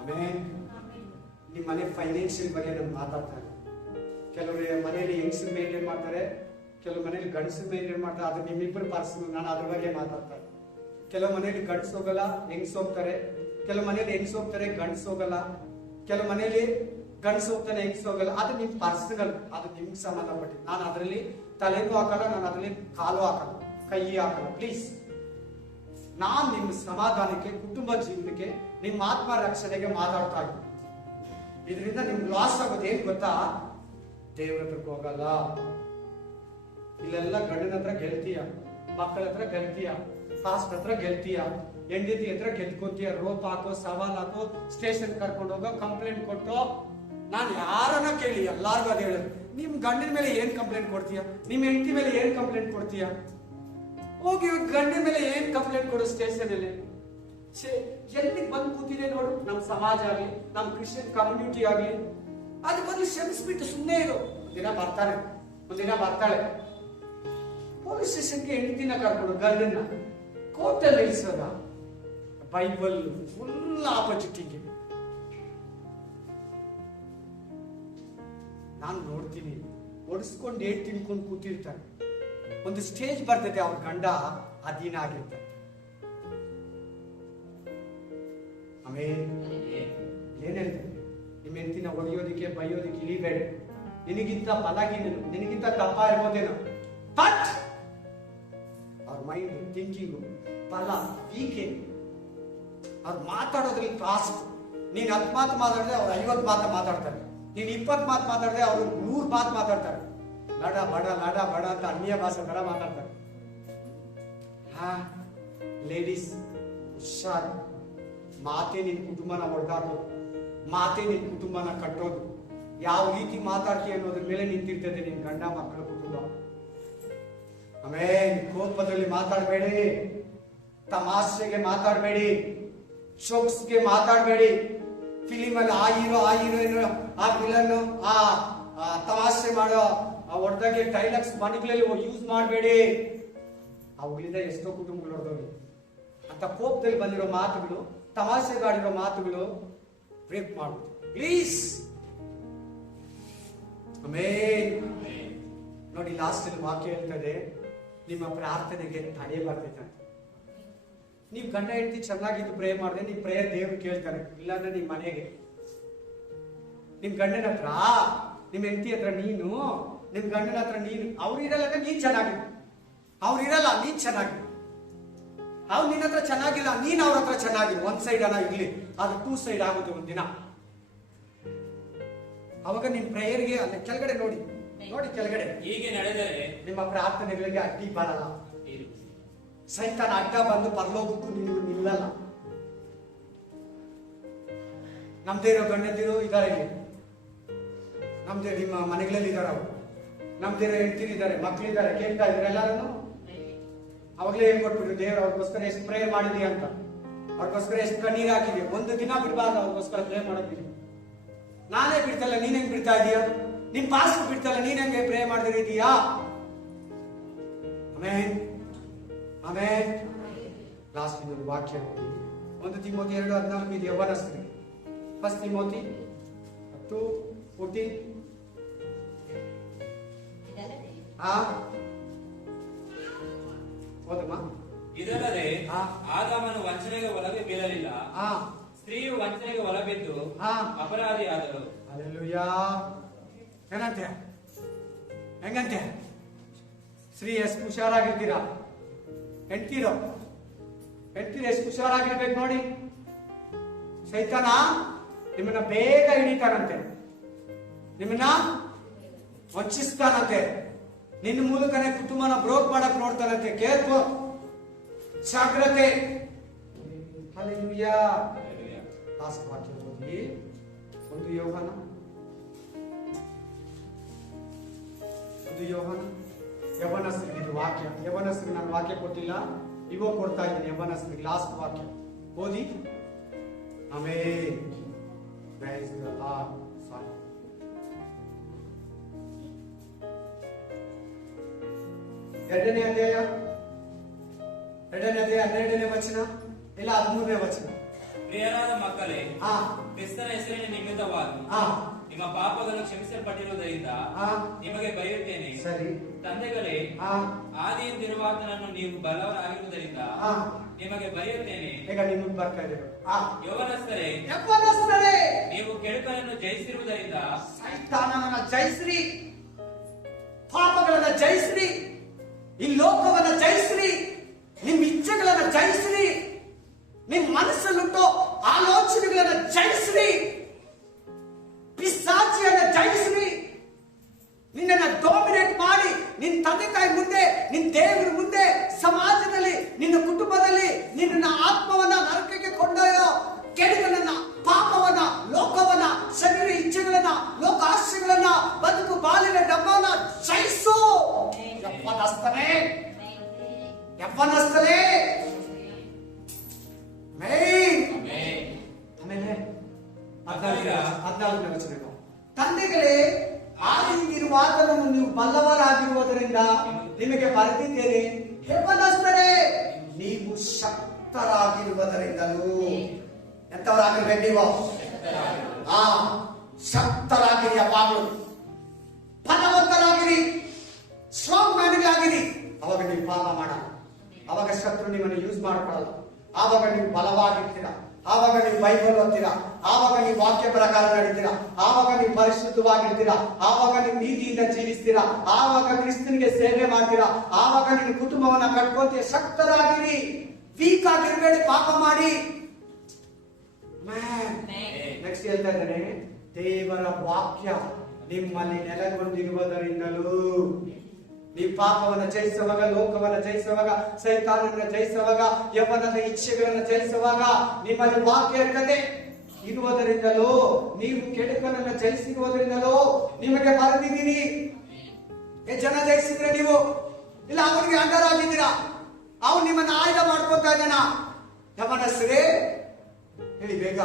ಆಮೇಲೆ ನಿಮ್ ಮನೆ ಫೈನಾನ್ಷಿಯಲ್ ಬಗ್ಗೆ ನಾನು ಮಾತಾಡ್ತಾರೆ. ಕೆಲವರು ಮನೆಯಲ್ಲಿ ಹೆಂಗಸರು ಮೇಂಟೈನ್ ಮಾಡ್ತಾರೆ, ಕೆಲವು ಮನೇಲಿ ಗಂಡಸರು ಮೇಂಟೈನ್ ಮಾಡ್ತಾರೆ. ಅದು ನಿಮ್ಮಿಬ್ಬರು ಪರ್ಸನಲ್, ನಾನು ಅದ್ರ ಬಗ್ಗೆ ಮಾತಾಡ್ತಾರೆ. ಕೆಲವು ಮನೆಯಲ್ಲಿ ಗಂಡಸು ಹೋಗಲ್ಲ, ಹೆಂಗಸು ಹೋಗ್ತಾರೆ. ಕೆಲವು ಮನೇಲಿ ಹೆಂಗಸು ಹೋಗ್ತಾರೆ, ಗಂಡಸು ಹೋಗಲ್ಲ. ಕೆಲವು ಮನೇಲಿ ಗಂಡಸು ಹೋಗ್ತಾನೆ, ಹೆಂಗಸು ಹೋಗಲ್ಲ. ಅದು ನಿಮ್ ಪರ್ಸನಲ್, ಅದು ನಿಮ್ಗೆ ಸಂಬಂಧಪಟ್ಟಿದ್ದು. ನಾನು ಅದರಲ್ಲಿ ತಲೆನೂ ಹಾಕಲ್ಲ, ನಾನು ಅದರಲ್ಲಿ ಕಾಲು ಹಾಕಲ್ಲ, ಕೈ ಹಾಕಲ್ಲ. ಪ್ಲೀಸ್, ನಾನ್ ನಿಮ್ಮ ಸಮಾಧಾನಕ್ಕೆ, ಕುಟುಂಬ ಜೀವನಕ್ಕೆ, ನಿಮ್ಮ ಆತ್ಮ ರಕ್ಷಣೆಗೆ ಮಾತಾಡ್ತಾ ಇದ್ದೀನಿ. ಇದರಿಂದ ನಿಮ್ಗೆ ಲಾಸ್ ಆಗೋದು ಏನ್ ಗೊತ್ತಾ? ದೇವ್ರ ಹತ್ರಕ್ಕೆ ಹೋಗಲ್ಲ. ಇಲ್ಲೆಲ್ಲ ಗಂಡನ ಹತ್ರ ಗೆಲ್ತೀಯ, ಮಕ್ಕಳ ಹತ್ರ ಗೆಲ್ತೀಯ, ಪಾಸ್ಟ್ ಹತ್ರ ಗೆಲ್ತೀಯ, ಹೆಂಡತಿ ಹತ್ರ ಗೆದ್ಕೊಂತೀಯ. ರೋಪ್ ಹಾಕೋ, ಸವಾಲ್ ಹಾಕೋ, ಸ್ಟೇಷನ್ ಕರ್ಕೊಂಡು ಹೋಗೋ, ಕಂಪ್ಲೇಂಟ್ ಕೊಟ್ಟು. ನಾನು ಯಾರನ್ನ ಕೇಳಿ ಎಲ್ಲಾರ್ಗು ಅದೇ ಹೇಳೋದು. ನಿಮ್ ಗಂಡನ ಮೇಲೆ ಏನ್ ಕಂಪ್ಲೇಂಟ್ ಕೊಡ್ತೀಯ? ನಿಮ್ ಹೆಂಡತಿ ಮೇಲೆ ಏನ್ ಕಂಪ್ಲೇಂಟ್ ಕೊಡ್ತೀಯ? ಹೋಗಿ ಗಂಡನ ಮೇಲೆ ಏನ್ ಕಂಪ್ಲೇಂಟ್ ಕೊಡು ಸ್ಟೇಷನ್ ಅಲ್ಲಿ? ಎಲ್ಲಿ ಬಂದು ಕೂತಿದೆ ನೋಡು. ನಮ್ ಸಮಾಜ ಆಗ್ಲಿ, ನಮ್ ಕ್ರಿಶ್ಚಿಯನ್ ಕಮ್ಯುನಿಟಿ ಆಗ್ಲಿ, ಅದು ಬಂದು ಕ್ಷಮಿಸ್ಬಿಟ್ಟು ಸುಮ್ಮನೆ ಇರು. ಒಂದಿನ ಬರ್ತಾಳೆ ಪೊಲೀಸ್ ಸ್ಟೇಷನ್ಗೆ ಹೆಂಡತಿನ ಕರ್ಕೊಂಡು ಗಂಡನ್ನ ಕೋರ್ಟಲ್ಲಿ ಇಳಿಸೋದ? ಬೈಬಲ್ ಫುಲ್ ಆಪೋಸಿಟಿಗೆ ನಾನು ನೋಡ್ತೀನಿ. ಒಡಿಸ್ಕೊಂಡು ಏಟ್ ತಿನ್ಕೊಂಡು ಕೂತಿರ್ತಾರೆ. ಒಂದು ಸ್ಟೇಜ್ ಬರ್ತದೆ, ಅವ್ರ ಗಂಡ ಅಧೀನ ಆಗಿರ್ತಾರೆ. ಆಮೇಲೆ ಏನ್ ಹೇಳ್ತಾರೆ? ನಿಮ್ಮ ಹೆಂಡತಿನ ಹೊಡೆಯೋದಿಕ್ಕೆ, ಬೈಯೋದಿಕ್ಕೆ ಇಳಿಬೇಡ. ನಿನಗಿಂತ ಬಲಾಗಿನೇನು, ನಿನಗಿಂತ ತಪ್ಪ ಇರ್ಬೋದೇನೋ, ಬಟ್ ಅವ್ರ ಮೈಂಡ್ ಥಿಂಕಿಂಗು ಬಲ ವೀಕೆ. ಅವ್ರು ಮಾತಾಡೋದ್ರಲ್ಲಿ ಫಾಸ್ಟ್. ನೀನ್ 10 ಮಾತು ಮಾತಾಡಿದ್ರೆ ಅವ್ರು 50 ಮಾತು ಮಾತಾಡ್ತಾರೆ. ನೀನ್ 20 ಮಾತು ಮಾತಾಡಿದ್ರೆ ಅವ್ರು 100 ಮಾತು ಮಾತಾಡ್ತಾರೆ. ಲಡ ಬಡ ಅಂತ ಅನ್ಯ ಭಾಷೆ ತರ ಮಾತಾಡ್ತಾರೆ. ಲೇಡೀಸ್ ಹುಷಾರ್. ಮಾತೇ ನಿನ್ ಕುಟುಂಬನ ಹೊಡೆದಾಕೋದು, ಮಾತೇ ನಿನ್ ಕುಟುಂಬನ ಕಟ್ಟೋದು. ಯಾವ ರೀತಿ ಮಾತಾಡ್ತೀಯ ಅನ್ನೋದ್ರ ಮೇಲೆ ನಿಂತಿರ್ತದೆ ನಿನ್ ಗಂಡ ಮಕ್ಕಳ ಕುಟುಂಬ. ಆಮೇಲೆ ಕೋಪದಲ್ಲಿ ಮಾತಾಡಬೇಡಿ, ತಮಾಷೆಗೆ ಮಾತಾಡಬೇಡಿ, ಶೋಕ್ಸ್ಗೆ ಮಾತಾಡಬೇಡಿ. ಫಿಲಿಮ್ ಅಲ್ಲಿ ಆ ಹೀರೋಯಿನ್, ಆ ವಿಲನ್, ಆ ತಮಾಷೆ ಮಾಡೋ ಹೊಡೆದಾಗೆ ಡೈಲಾಗ್ಸ್ ಮನೆಗಳಲ್ಲಿ ಯೂಸ್ ಮಾಡಬೇಡಿ. ಅವುಗಳಿಂದ ಎಷ್ಟೋ ಕುಟುಂಬಗಳು ಹೊಡೆದೋಗಿ ಅಂತ ಕೋಪದಲ್ಲಿ ಬಂದಿರೋ ಮಾತುಗಳು, ತಮಾಷೆಗಾಡಿರೋ ಮಾತುಗಳು ಬ್ರೇಕ್ ಮಾಡ್ಬೋದು ಪ್ಲೀಸ್. ಆಮೇಲೆ ನೋಡಿ, ಲಾಸ್ಟ್ ಅಲ್ಲಿ ವಾಕ್ಯ ಹೇಳ್ತದೆ, ನಿಮ್ಮ ಪ್ರಾರ್ಥನೆಗೆ ತಡೆ ಬರ್ತೈತೆ. ನೀವು ಗಂಡ ಹೆಂಡತಿ ಚೆನ್ನಾಗಿದ್ದು ಪ್ರೇ ಮಾಡಿದ್ರೆ ನಿಮ್ ಪ್ರೇಯರ್ ದೇವ್ರು ಕೇಳ್ತಾರೆ. ಇಲ್ಲಾಂದ್ರೆ ನಿಮ್ ಮನೆಗೆ, ನಿಮ್ ಗಂಡನ ಹತ್ರ, ನಿಮ್ ಹೆಂಡತಿ ಹತ್ರ ನೀನು, ನಿಮ್ ಗಂಡನ ಹತ್ರ ನೀನು. ಅವ್ರು ಇರಲ್ಲ ಅಂದ್ರೆ ನೀನ್ ಚೆನ್ನಾಗಿದ್ದು, ಅವ್ರು ಇರಲ್ಲ ನೀನ್ ಚೆನ್ನಾಗಿದ್ದು. ಅವ್ರು ನಿನ್ನ ಹತ್ರ ಚೆನ್ನಾಗಿಲ್ಲ, ನೀನ್ ಅವ್ರ ಹತ್ರ ಚೆನ್ನಾಗಿಲ್ಲ. ಒಂದ್ ಸೈಡ್ ಅನ್ನ ಇರ್ಲಿ, ಅದು 2 ಸೈಡ್ ಆಗುತ್ತೆ ಒಂದಿನ. ಅವಾಗ ನಿಮ್ ಪ್ರೇಯರ್ಗೆ ಅಲ್ಲಿ ಕೆಳಗಡೆ ನೋಡಿ ಕೆಳಗಡೆ ಹೀಗೆ ನಡೆದರೆ ನಿಮ್ಮ ಪ್ರಾರ್ಥನೆಗಳಿಗೆ ಅಡ್ಡಿ ಬರಲ್ಲ. ಸೈತಾನ ಅಡ್ಡ ಬಂದು ಪರಲೋಕಕ್ಕೂ ನೀವು ನಿಲ್ಲಲ್ಲ. ನಮ್ದೇ ಇರೋ ಗಂಡಂದಿರು ಇದಾರೆ ಇಲ್ಲಿ, ನಮ್ದೇ ನಿಮ್ಮ ಮನೆಗಳಲ್ಲಿ ಇದಾರೆ ಅವರು, ನಮ್ದೇ ಇರೋ ಹೆಂಡತಿರು ಇದ್ದಾರೆ, ಮಕ್ಕಳಿದ್ದಾರೆ, ಕೇಳ್ತಾ ಇದ್ದಾರೆ ಎಲ್ಲಾರನ್ನು. ಅವಾಗಲೇ ಹೇಳ್ಕೊಟ್ಬಿಟ್ರು ದೇವ್ರು ಅವ್ರಿಗೋಸ್ಕರ ಎಷ್ಟು ಪ್ರೇಯರ್ ಮಾಡಿದ್ಯಾ ಅಂತ. ಅವ್ರಿಗೋಸ್ಕರ ಎಷ್ಟು ಕಣ್ಣೀರು ಹಾಕಿದೆ. ಒಂದು ದಿನ ಬಿಡಬಾರ್ದು ಅವ್ರಿಗೋಸ್ಕರ ಪ್ರೇ ಮಾಡೋದಿಲ್ಲ. ನಾನೇ ಬಿಡ್ತಲ್ಲ, ನೀನ್ ಹೆಂಗ್ ಬಿಡ್ತಾ ಇದೀಯಾ? ನಿಮ್ ಪಾಸ್ಟರ್ ಬಿಡ್ತಲ್ಲ, ನೀನ್ ಹೆಂಗೆ ಪ್ರೇ ಮಾಡ್ದಿರಿದೀಯಾ? Amen amen. ಲಾಸ್ಟ್ ಇನ್ನೊಂದು ವಾಕ್ಯ ನೋಡಿ, 1 ತಿಮೋಥಿ 2:14 ಇದು ಯೌವನಸ್ಥರಿಗೆ. 1 ತಿಮೋಥಿ 2:14 ಓದಮ್ಮ. ಇದಲ್ಲದೆ ಆದಾಮನು ವಂಚನೆಗೆ ಒಳಗೆ ಬೀಳಲಿಲ್ಲ, ಸ್ತ್ರೀಯು ವಂಚನೆಗೆ ಒಳಬಿದ್ದು ಅಪರಾಧಿ ಆದಳು. ಹಲ್ಲೆಲೂಯಾ. ಏನಂತೆ? ಹೆಂಗಂತೆ? ಸ್ತ್ರೀ ಎಷ್ಟು ಹುಷಾರಾಗಿರ್ತೀರಾ? ಹೆಂಡ್ತೀರೋ ಎಷ್ಟು ಹುಷಾರಾಗಿರ್ಬೇಕು ನೋಡಿ. ಸೈತಾನ ನಿಮ್ಮನ್ನ ಬೇಗ ಹಿಡಿತಾನಂತೆ, ನಿಮ್ಮನ್ನ ವಂಚಿಸ್ತಾನಂತೆ, ನಿನ್ನ ಮೂಲಕನೇ ಕುಟುಂಬನ ಬ್ರೋಕ್ ಮಾಡಕ್ ನೋಡ್ತಾನಂತೆ. ಕೇರ್ಫುಲ್, ಜಾಗ್ರತೆ. ಹಲ್ಲೆಲೂಯಾ. ಲಾಸ್ಟ್ ವಾಕ್ಯ ಓದಿ, 1 ಯೋಹಾನ ಯವನಸ್ಥರಿಗೆ ಇದು ವಾಕ್ಯ. ಯವನಸ್ಥರಿಗೆ ನಾನು ವಾಕ್ಯ ಕೊಟ್ಟಿಲ್ಲ, ಇವಾಗ ಕೊಡ್ತಾ ಇದ್ದೀನಿ ಯವನಸ್ಥರಿಗೆ. ಲಾಸ್ಟ್ ವಾಕ್ಯ ಓದಿ. ಆಮೆನ್. Praise the lord. ಎರಡನೇ ಅಧ್ಯಾಯ 12ನೇ ವಚನ ಇಲ್ಲ 13ನೇ ವಚನ. ಪ್ರಿಯರಾದ ಮಕ್ಕಳೇ, ಕ್ರಿಸ್ತನ ಹೆಸರಿನ ನಿಮಿತ್ತವಾಗಿ ನಿಮ್ಮ ಪಾಪಗಳು ಕ್ಷಮಿಸಲ್ಪಟ್ಟಿರುವುದರಿಂದ ನಿಮಗೆ ಬರೆಯುತ್ತೇನೆ. ಸರಿ. ತಂದೆಗಳೇ, ಆದಿಯಿಂದಿರುವಾತನನ್ನು ನೀವು ಬಲ್ಲವರಾಗಿರುವುದರಿಂದ ನಿಮಗೆ ಬರೆಯುತ್ತೇನೆ. ಈಗ ನಿಮಗೆ ಬರ್ತಾ ಇದೆ. ಯೌವನಸ್ಥರೇ, ನೀವು ಕೆಡುಕನನ್ನು ಜಯಿಸಿರುವುದರಿಂದ ಸೈತಾನನನ್ನ ಜಯಿಸ್ರಿ, ಪಾಪಗಳನ್ನ ಜಯಿಸ್ರಿ, ಈ ಲೋಕವನ್ನ ಜಯಿಸ್ರಿ, ನಿಮ್ ಇಚ್ಛೆಗಳನ್ನ ಜಯಿಸ್ರಿ, ನಿಮ್ ಮನಸ್ಸಲ್ಲುಂಟು ಆಲೋಚನೆಗಳನ್ನ ಜಯಿಸ್ರಿ, ಪಿಶಾಚಿಯನ್ನ ಜಯಿಸ್ರಿ, ನಿನ್ನನ್ನ ಡಾಮಿನೇಟ್ ಮಾಡಿ ನಿನ್ನ ತಂದೆ ತಾಯಿ ಮುಂದೆ, ನಿನ್ನ ದೇವರ ಮುಂದೆ, ಸಮಾಜದಲ್ಲಿ, ನಿನ್ನ ಕುಟುಂಬದಲ್ಲಿ ನಿನ್ನ ಆತ್ಮವನ್ನ ನರಕಕ್ಕೆ ಕೊಂಡೊಯ್ಯೋ ಕೆಡುಕನನ್ನ, ಪಾಪವನ್ನ, ಲೋಕವನ್ನ, ಶರೀರ ಇಚ್ಛೆಗಳನ್ನ, ಲೋಕ ಆಶೆಗಳನ್ನ, ಬದುಕು ಬಾಲಿನ ಡಬ್ಬವನ್ನ ಜಯಿಸು. ಯವ್ವನಸ್ಥನೇ ಆಮೇಲೆ 14ನೇ ವಚನ. ತಂದೆಗಳೇ, ಆದಿಯಿಂದಿರುವಾತನನ್ನು ನೀವು ಬಲ್ಲವರಾಗಿರುವುದರಿಂದ ನಿಮಗೆ ಬರೆದಿದ್ದೇನೆ. ಯವ್ವನಸ್ಥರೇ, ನೀವು ಶಕ್ತರಾಗಿರುವುದರಿಂದಲೂ. ಎಂತವರಾಗಿರ್ಬೇಕು ನೀವು? ಶಕ್ತರಾಗಿರಿ, ಯಾವಾಗಲೂ ಫಲವಂತರಾಗಿರಿ, ಸ್ಟ್ರಾಂಗ್ ಮ್ಯಾನ್ಗಳಾಗಿರಿ. ಅವಾಗ ನೀವು ಪಾಪ ಮಾಡಲ್ಲ, ಅವಾಗ ಶತ್ರು ನಿಮ್ಮನ್ನು ಯೂಸ್ ಮಾಡ್ಕೊಳ್ಳಲ್ಲ, ಆವಾಗ ನೀವು ಬಲವಾಗಿರ್ತೀರಾ, ಆವಾಗ ನೀವು ಬೈಬಲ್ ಓದ್ತೀರಾ, ಆವಾಗ ನೀವು ವಾಕ್ಯ ಪ್ರಕಾರ ನಡೀತೀರಾ, ಆವಾಗ ನೀವು ಪರಿಶುದ್ಧವಾಗಿರ್ತೀರಾ, ಆವಾಗ ನೀವು ನೀತಿಯಿಂದ ಜೀವಿಸ್ತೀರಾ, ಆವಾಗ ಕ್ರಿಸ್ತನಿಗೆ ಸೇವೆ ಮಾಡ್ತೀರಾ, ಆವಾಗ ನಿಮ್ಮ ಕುಟುಂಬವನ್ನ ಕಟ್ಕೊಳ್ತೀರಾ. ಶಕ್ತರಾಗಿರಿ, ವೀಕ್ ಆಗಿರ್ಬೇಡಿ, ಪಾಪ ಮಾಡಿ. ನೆಕ್ಸ್ಟ್ ಹೇಳ್ತಾ ಇದ್ದಾನೆ, ದೇವರ ವಾಕ್ಯ ನಿಮ್ಮಲ್ಲಿ ನೆಲೆಗೊಂಡಿರುವುದರಿಂದಲೂ ನೀವು ಪಾಪವನ್ನು ಜಯಿಸುವಾಗ, ಲೋಕವನ್ನು ಜಯಿಸುವಾಗ, ಸೈತಾನನ್ನ ಜಯಿಸುವಾಗ, ಯವ್ವನದ ಇಚ್ಛೆಗಳನ್ನು ಜಯಿಸುವಾಗ ನಿಮ್ಮಲ್ಲಿ ವಾಕ್ಯ ಇರ್ತದೆ. ಇರುವುದರಿಂದಲೋ, ನೀವು ಕೆಡುಕನನ್ನ ಜಯಿಸಿರುವುದರಿಂದಲೋ ನಿಮಗೆ ಬರೆದಿದ್ದೀರಿ. ಎಷ್ಟು ಜನ ಜಯಿಸಿದ್ರೆ ನೀವು? ಇಲ್ಲ ಅವನಿಗೆ ಅಂಡರ್ ಆಗಿದ್ದೀರಾ, ಅವನು ನಿಮ್ಮನ್ನ ಆಯ್ದ ಮಾಡ್ಕೊತಾ ಇದ್ದಾನ. ಯವ್ವನಸ್ಥರೇ ಹೇಳಿ ಬೇಗ.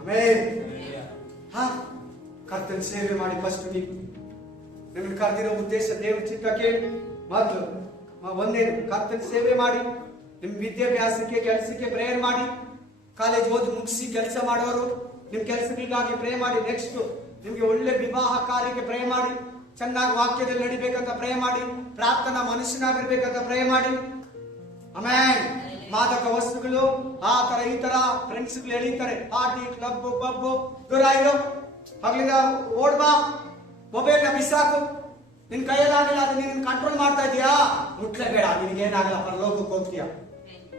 ಆಮೇಲೆ ಕರ್ತನ ಸೇವೆ ಮಾಡಿ. ಫಸ್ಟ್ ನೀವು ನಿಮ್ಮನ್ನು ಕರೆದಿರೋ ಉದ್ದೇಶ, ದೇವ್ರ ಚಿತ್ತ ಕೇಳಿ. ಮೊದಲು ಒಂದೇನು, ಕರ್ತನ ಸೇವೆ ಮಾಡಿ. ನಿಮ್ ವಿದ್ಯಾಭ್ಯಾಸಕ್ಕೆ, ಕೆಲಸಕ್ಕೆ ಪ್ರೇಯರ್ ಮಾಡಿ. ಕಾಲೇಜ್ ಓದಿ ಮುಗಿಸಿ ಕೆಲಸ ಮಾಡೋರು ನಿಮ್ ಕೆಲಸಗಳಿಗಾಗಿ ಪ್ರೇ ಮಾಡಿ. ನೆಕ್ಸ್ಟ್ ನಿಮ್ಗೆ ಒಳ್ಳೆ ವಿವಾಹ ಕಾರ್ಯಕ್ಕೆ ಪ್ರೇ ಮಾಡಿ. ಚೆನ್ನಾಗಿ ವಾಕ್ಯದಲ್ಲಿ ನಡಿಬೇಕಂತ ಪ್ರೇ ಮಾಡಿ. ಪ್ರಾರ್ಥನಾ ಮನುಷ್ಯನಾಗಿರ್ಬೇಕಂತ ಪ್ರೇ ಮಾಡಿ. ಆಮೇಲೆ ಮಾದಕ ವಸ್ತುಗಳು, ಆ ತರ ಈ ತರ ಫ್ರೆಂಡ್ಸ್ಗಳು ಎಳೀತಾರೆ, ಪಾರ್ಟಿ, ಕ್ಲಬ್, ಪಬ್, ದೂರ ಇರೋ, ಅಲ್ಲಿಂದ ಓಡ್ಬಾ, ಮೊಬೈಲ್ ನ ಬಿಸಾಕು. ನಿನ್ ಕೈಯಲ್ಲಾಗಿಲ್ಲ, ಅದು ನೀನ್ ಕಂಟ್ರೋಲ್ ಮಾಡ್ತಾ ಇದೀಯಾ, ಮುಟ್ಲೇಬೇಡ. ನಿನ್ಗೇನಾಗಲ್ಲ, ಪರಲೋಕಕ್ಕೆ ಹೋಗ್ತೀಯ.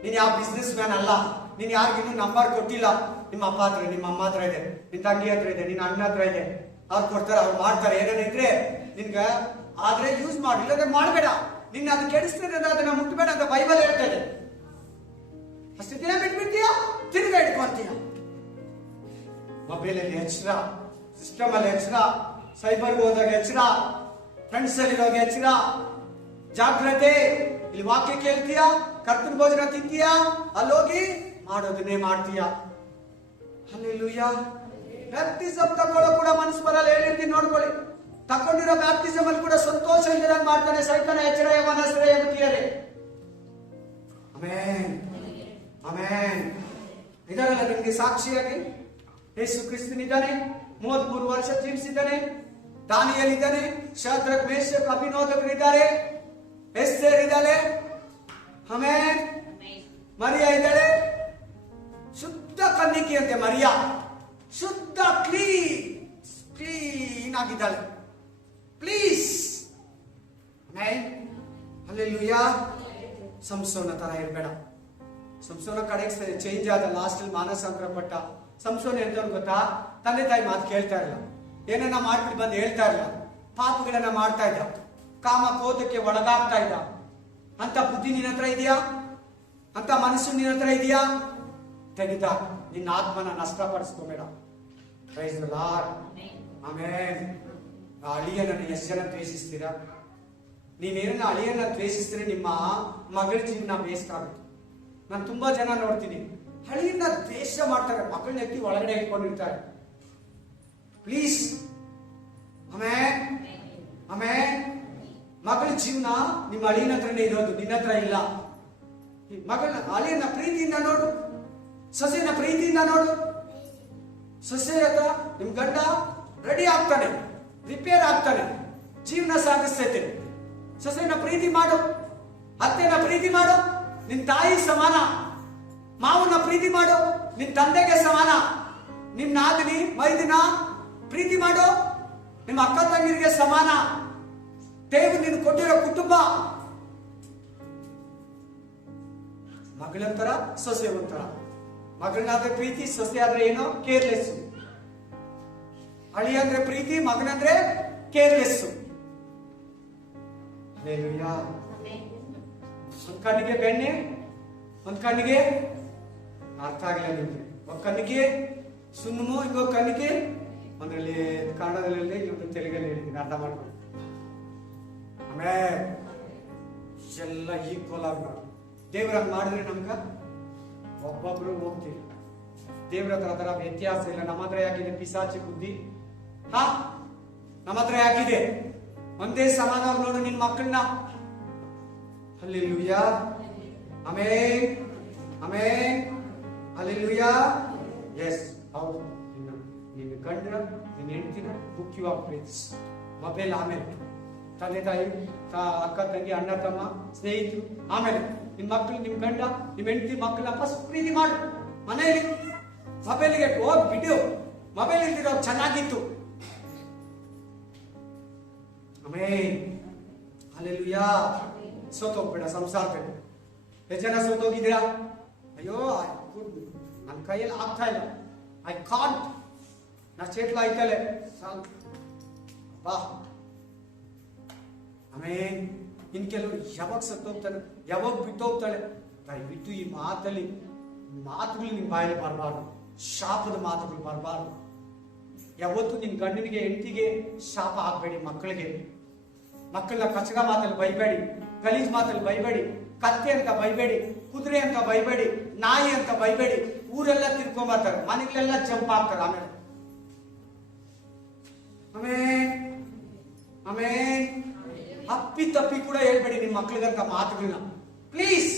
ನೀನ್ ಯಾವ ಬಿಸ್ನೆಸ್ ಮ್ಯಾನ್ ಅಲ್ಲ, ನೀನ್ ಯಾರಿಗಿನ್ನೂ ನಂಬರ್ ಕೊಟ್ಟಿಲ್ಲ. ನಿಮ್ಮ ಅಪ್ಪ ಹತ್ರ, ನಿಮ್ಮ ಅಮ್ಮ ಹತ್ರ ಇದೆ, ನಿನ್ ತಂಗಿ ಹತ್ರ ಇದೆ, ನಿನ್ನ ಅಣ್ಣ ಹತ್ರ ಇದೆ, ಅವ್ರು ಕೊಡ್ತಾರೆ, ಅವ್ರು ಮಾಡ್ತಾರೆ. ಏನೇನಿದ್ರೆ ನಿನ್ಗ ಆದ್ರೆ ಯೂಸ್ ಮಾಡಿ, ಇಲ್ಲದ್ರೆ ಮಾಡಬೇಡ. ನಿನ್ನ ಅದು ಕೆಡಿಸ್ತದೆ, ಅದನ್ನ ಮುಟ್ಟಬೇಡ ಅಂತ ಬೈಬಲ್ ಹೇಳ್ತದೆ. ಅಷ್ಟು ದಿನ ಬಿಟ್ಬಿಡ್ತೀಯ, ತಿರುಗ ಇಟ್ಕೊಂತೀಯ. ಮೊಬೈಲ್ ಅಲ್ಲಿ ಎಚ್ಚರ, ಸಿಸ್ಟಮ್ ಅಲ್ಲಿ ಎಚ್ಚರ, ಸೈಬರ್ಗೆ ಹೋದಾಗ ಎಚ್ಚರ, ಫ್ರೆಂಡ್ಸ್ ಅಲ್ಲಿ ಹೋಗಿ ಎಚ್ಚರ, ಜಾಗ್ರತೆ. ಇಲ್ಲಿ ವಾಕ್ಯ ಕೇಳ್ತೀಯಾ, ಕರ್ತನ ಭೋಜನ ತಿಂತೀಯಾ, ಅಲ್ಲೋಗಿ ಮಾಡೋದನ್ನೇ ಮಾಡ್ತೀಯಾ. ಹಲ್ಲೆಲೂಯಾ. ಬ್ಯಾಪ್ಟಿಸಮ್ ತಗೊಳ್ಳೋ ಕೂಡ ಮನಸ್ಸು ಬರಲ್ಲ, ಹೇಳಿರ್ತೀನಿ ನೋಡ್ಕೊಳ್ಳಿ. ತಕೊಂಡಿರೋ ಬ್ಯಾಪ್ಟಿಸಮ್ ಅಲ್ಲಿ ಕೂಡ ಸಂತೋಷ ಇದ್ದಂಗೆ ಮಾಡ್ತಾನೆ ಸೈತಾನ. ಎಚ್ಚರ ಮನಸ್ಸರೇ ಎಂಬುತ್ತೀಯರೇ. Amen, amen. ಇದರಲ್ಲ ನಿಮ್ಗೆ ಸಾಕ್ಷಿಯಾಗಿ ಯೇಸು ಕ್ರಿಸ್ತನಿದ್ದಾನೆ, 33 ವರ್ಷ ಜೀವಿಸಿದ್ದಾನೆ. ದಾನಿಯೇಲ್ ಇದ್ದಾನೆ, ಶದ್ರಕ್ ಮೇಷಕ್ ಅಭಿನೋದಕರಿದ್ದಾರೆ, ಎಸ್ತೇರ್ ಇದ್ದಾಳೆ, ಆಮೆನ್, ಮರಿಯಾ ಇದ್ದಾಳೆ. ಶುದ್ಧ ಕನ್ನಿಕೆ ಅಂತೆ ಮರಿಯಾ, ಶುದ್ಧ ಕ್ಲೀನ್ ಆಗಿದ್ದಾಳೆ. Please, amen, hallelujah. ಸಂಸೋನ ತರ ಇರಬೇಡ. ಸಂಸೋನ ಕಡೆಗೆ ಚೇಂಜ್ ಆದ, ಲಾಸ್ಟ್ ಅಲ್ಲಿ ಮಾನಸಾಂತರ ಪಟ್ಟ. ಸಂಸೋನ ಎಂತವ್ರು ಗೊತ್ತಾ, ತಂದೆ ತಾಯಿ ಮಾತು ಕೇಳ್ತಾ ಇಲ್ಲ, ಏನನ್ನ ಮಾಡ್ಬಿಟ್ಟು ಬಂದು ಹೇಳ್ತಾ ಇಲ್ಲ, ಪಾಪಗಳನ್ನ ಮಾಡ್ತಾ ಇದ್ದ, ಕಾಮ ಕ್ರೋಧಕ್ಕೆ ಒಳಗಾಗ್ತಾ ಇದ್ದ. ಅಂತ ಬುದ್ಧಿ ನಿನ್ನ ಹತ್ರ ಇದೆಯಾ? ಅಂತ ಮನಸ್ಸು ನಿನ್ನ ಹತ್ರ ಇದೆಯಾ? ತೆಗೆದ ನಿನ್ನ ಆತ್ಮನ ನಷ್ಟಪಡಿಸ್ಕೋಬೇಡ. Praise the lord. ಆಮೆನ್. ಅಳಿಯನನ್ನು ಎಷ್ಟು ಜನ ದ್ವೇಷಿಸ್ತೀರಾ? ನೀವೇನ ಅಳಿಯನ್ನ ದ್ವೇಷಿಸಿದ್ರೆ ನಿಮ್ಮ ಮಗಳ ಜೀವನ ವೇಸ್ಟ್ ಆಗುತ್ತೆ. ನಾನು ತುಂಬಾ ಜನ ನೋಡ್ತೀನಿ, ಹಳಿಯನ್ನ ದ್ವೇಷ ಮಾಡ್ತಾರೆ, ಮಕ್ಕಳನ್ನ ಎತ್ತಿ ಒಳಗಡೆ ಇಟ್ಕೊಂಡಿರ್ತಾರೆ. Please, amen, amen. ಮಗಳ ಜೀವನ ನಿಮ್ಮ ಅಳಿಯನ ಹತ್ರನೇ ಇರೋದು, ನಿನ್ನ ಹತ್ರ ಇಲ್ಲ. ಮಗಳನ್ನ ಅಳಿಯನ್ನ ಪ್ರೀತಿಯಿಂದ ನೋಡು, ಸೊಸೆನ ಪ್ರೀತಿಯಿಂದ ನೋಡು. ಸೊಸೆ ಹತ್ರ ನಿಮ್ ಗಂಡ ರೆಡಿ ಆಗ್ತಾನೆ, ರಿಪೇರ್ ಆಗ್ತಾನೆ, ಜೀವನ ಸಾಗಿಸ್ತೈತೆ. ಸೊಸೆನ ಪ್ರೀತಿ ಮಾಡು, ಅತ್ತೆನ ಪ್ರೀತಿ ಮಾಡು, ನಿನ್ ತಾಯಿ ಸಮಾನ. ಮಾವನ ಪ್ರೀತಿ ಮಾಡು, ನಿನ್ ತಂದೆಗೆ ಸಮಾನ. ನಿಮ್ ನಾದಿನಿ ಮೈದಿನ ಪ್ರೀತಿ ಮಾಡು, ನಿಮ್ಮ ಅಕ್ಕ ತಂಗಿರಿಗೆ ಸಮಾನ. ದೇವರು ನೀನು ಕೊಟ್ಟಿರೋ ಕುಟುಂಬ. ಮಗಳಂತರ ಸೊಸೆ ಒಂಥರ. ಮಗಳನ್ನಾದ್ರೆ ಪ್ರೀತಿ, ಸೊಸೆ ಆದ್ರೆ ಏನೋ ಕೇರ್ಲೆಸ್. ಅಳಿ ಅಂದ್ರೆ ಪ್ರೀತಿ, ಮಗನಂದ್ರೆ ಕೇರ್ಲೆಸ್. ಒಂದ್ ಕಣ್ಣಿಗೆ ಬೆಣ್ಣೆ, ಒಂದ್ ಕಣ್ಣಿಗೆ ಅರ್ಥ ಆಗಿಲ್ಲ ನಿಮ್ಗೆ. ಒಂದ್ ಕಣ್ಣಿಗೆ ಸುಣ್ಣಮು, ಇನ್ನೊಂದು ಕಣ್ಣಿಗೆ ಒಂದ್ರಲ್ಲಿ ಕನ್ನಡದಲ್ಲಿ ಇನ್ನೊಂದು ತೆಲುಗಲ್ಲಿ ಹೇಳಿದ್ದೀನಿ, ಅರ್ಥ ಮಾಡ್ಕೊಂಡು. ಆಮೇಲೆ ಎಲ್ಲ ಈಕ್ವಲ್ ಆಗಿ ಮಾಡಿ ದೇವ್ರಂಗ್ ಮಾಡಿದ್ರೆ ನಮ್ಗ ಒಬ್ಬೊಬ್ರು ಹೋಗ್ತೀವಿ. ದೇವ್ರ ಹತ್ರ ಅದರ ವ್ಯತ್ಯಾಸ ಇಲ್ಲ. ನಮ್ಮ ಹತ್ರ ಯಾಕಿದೆ ಪಿಸಾಚಿ ಬುದ್ಧಿ? ಹಾ, ನಮ್ಮ ಹತ್ರ ಯಾಕಿದೆ? ಒಂದೇ ಸಮಾನವಾಗಿ ನೋಡು ನಿನ್ ಮಕ್ಕಳನ್ನ. Hallelujah, amen, amen, hallelujah. Yes, ಹೌದು. ನಿನ್ನ ಗಂಡ, ನಿನ್ನ ಹೆಂಡತಿನ ಮುಖ್ಯವಾಗಿ ಪ್ರೀತಿಸು. ಮೊಬೈಲ್ ಆಮೇಲೆ, ತಂದೆ ತಾಯಿ, ಅಕ್ಕ ತಂಗಿ, ಅಣ್ಣ ತಮ್ಮ, ಸ್ನೇಹಿತರು ಆಮೇಲೆ. ನಿಮ್ ಮಕ್ಕಳು, ನಿಮ್ ಗಂಡ, ನಿಮ್ ಹೆಂಡತಿ ಮಕ್ಕಳನ್ನ ಫಸ್ಟ್ ಪ್ರೀತಿ ಮಾಡು. ಮನೆಯಲ್ಲಿ ಮೊಬೈಲ್ಗೆ ಹೋಗಿ ಬಿಡು. ಮೊಬೈಲ್ ಇಲ್ದಿರೋ ಚೆನ್ನಾಗಿತ್ತು. Amen, hallelujah. ಸೋತೋಗ್ಬೇಡ ಸಂಸಾರದಲ್ಲಿ. ಎಷ್ಟು ಜನ ಸೋತೋಗಿದ್ದೀರಾ? ಅಯ್ಯೋ ನನ್ನ ಕೈಯಲ್ಲಿ ಆಗ್ತಾ ಇಲ್ಲ, ಐ ಕಾಂಟ್, ನಾ ಚೇಟ್ಲ ಆಯ್ತಲೆ ಬಾ. ಆಮೇನ್. ಇನ್ ಕೆಲವರು ಯಾವಾಗ ಸತ್ತೋಗ್ತಾನೆ, ಯಾವಾಗ ಬಿಟ್ಟೋಗ್ತಾಳೆ. ದಯವಿಟ್ಟು ಈ ಮಾತಲ್ಲಿ ಮಾತುಗಳು ನಿಮ್ ಬಾಯಲ್ಲಿ ಬರಬಾರ್ದು, ಶಾಪದ ಮಾತುಗಳು ಬರಬಾರ್ದು. ಯಾವತ್ತು ನಿನ್ ಗಂಡನಿಗೆ ಹೆಂಡತಿಗೆ ಶಾಪ ಆಗ್ಬೇಡಿ. ಮಕ್ಕಳನ್ನ ಕಚಗ ಮಾತಲ್ಲಿ ಬೈಬೇಡಿ, ಗಲೀಜ್ ಮಾತಲ್ಲಿ ಬೈಬೇಡಿ, ಕತ್ತೆ ಅಂತ ಬೈಬೇಡಿ, ಕುದುರೆ ಅಂತ ಬೈಬೇಡಿ, ನಾಯಿ ಅಂತ ಬೈಬೇಡಿ. ಊರೆಲ್ಲ ತಿರ್ಕೊಂಬರ್ತಾರೆ, ಮನೆಗಳೆಲ್ಲ ಜಂಪ್ ಆಗ್ತಾರೆ. ಆಮೇಲೆ ಆಮೇನ್, ಆಮೇನ್. ಅಪ್ಪಿ ತಪ್ಪಿ ಕೂಡ ಹೇಳ್ಬೇಡಿ ನಿಮ್ಮ ಮಕ್ಕಳಿಗಂತ ಮಾತುಗಳನ್ನ. ಪ್ಲೀಸ್,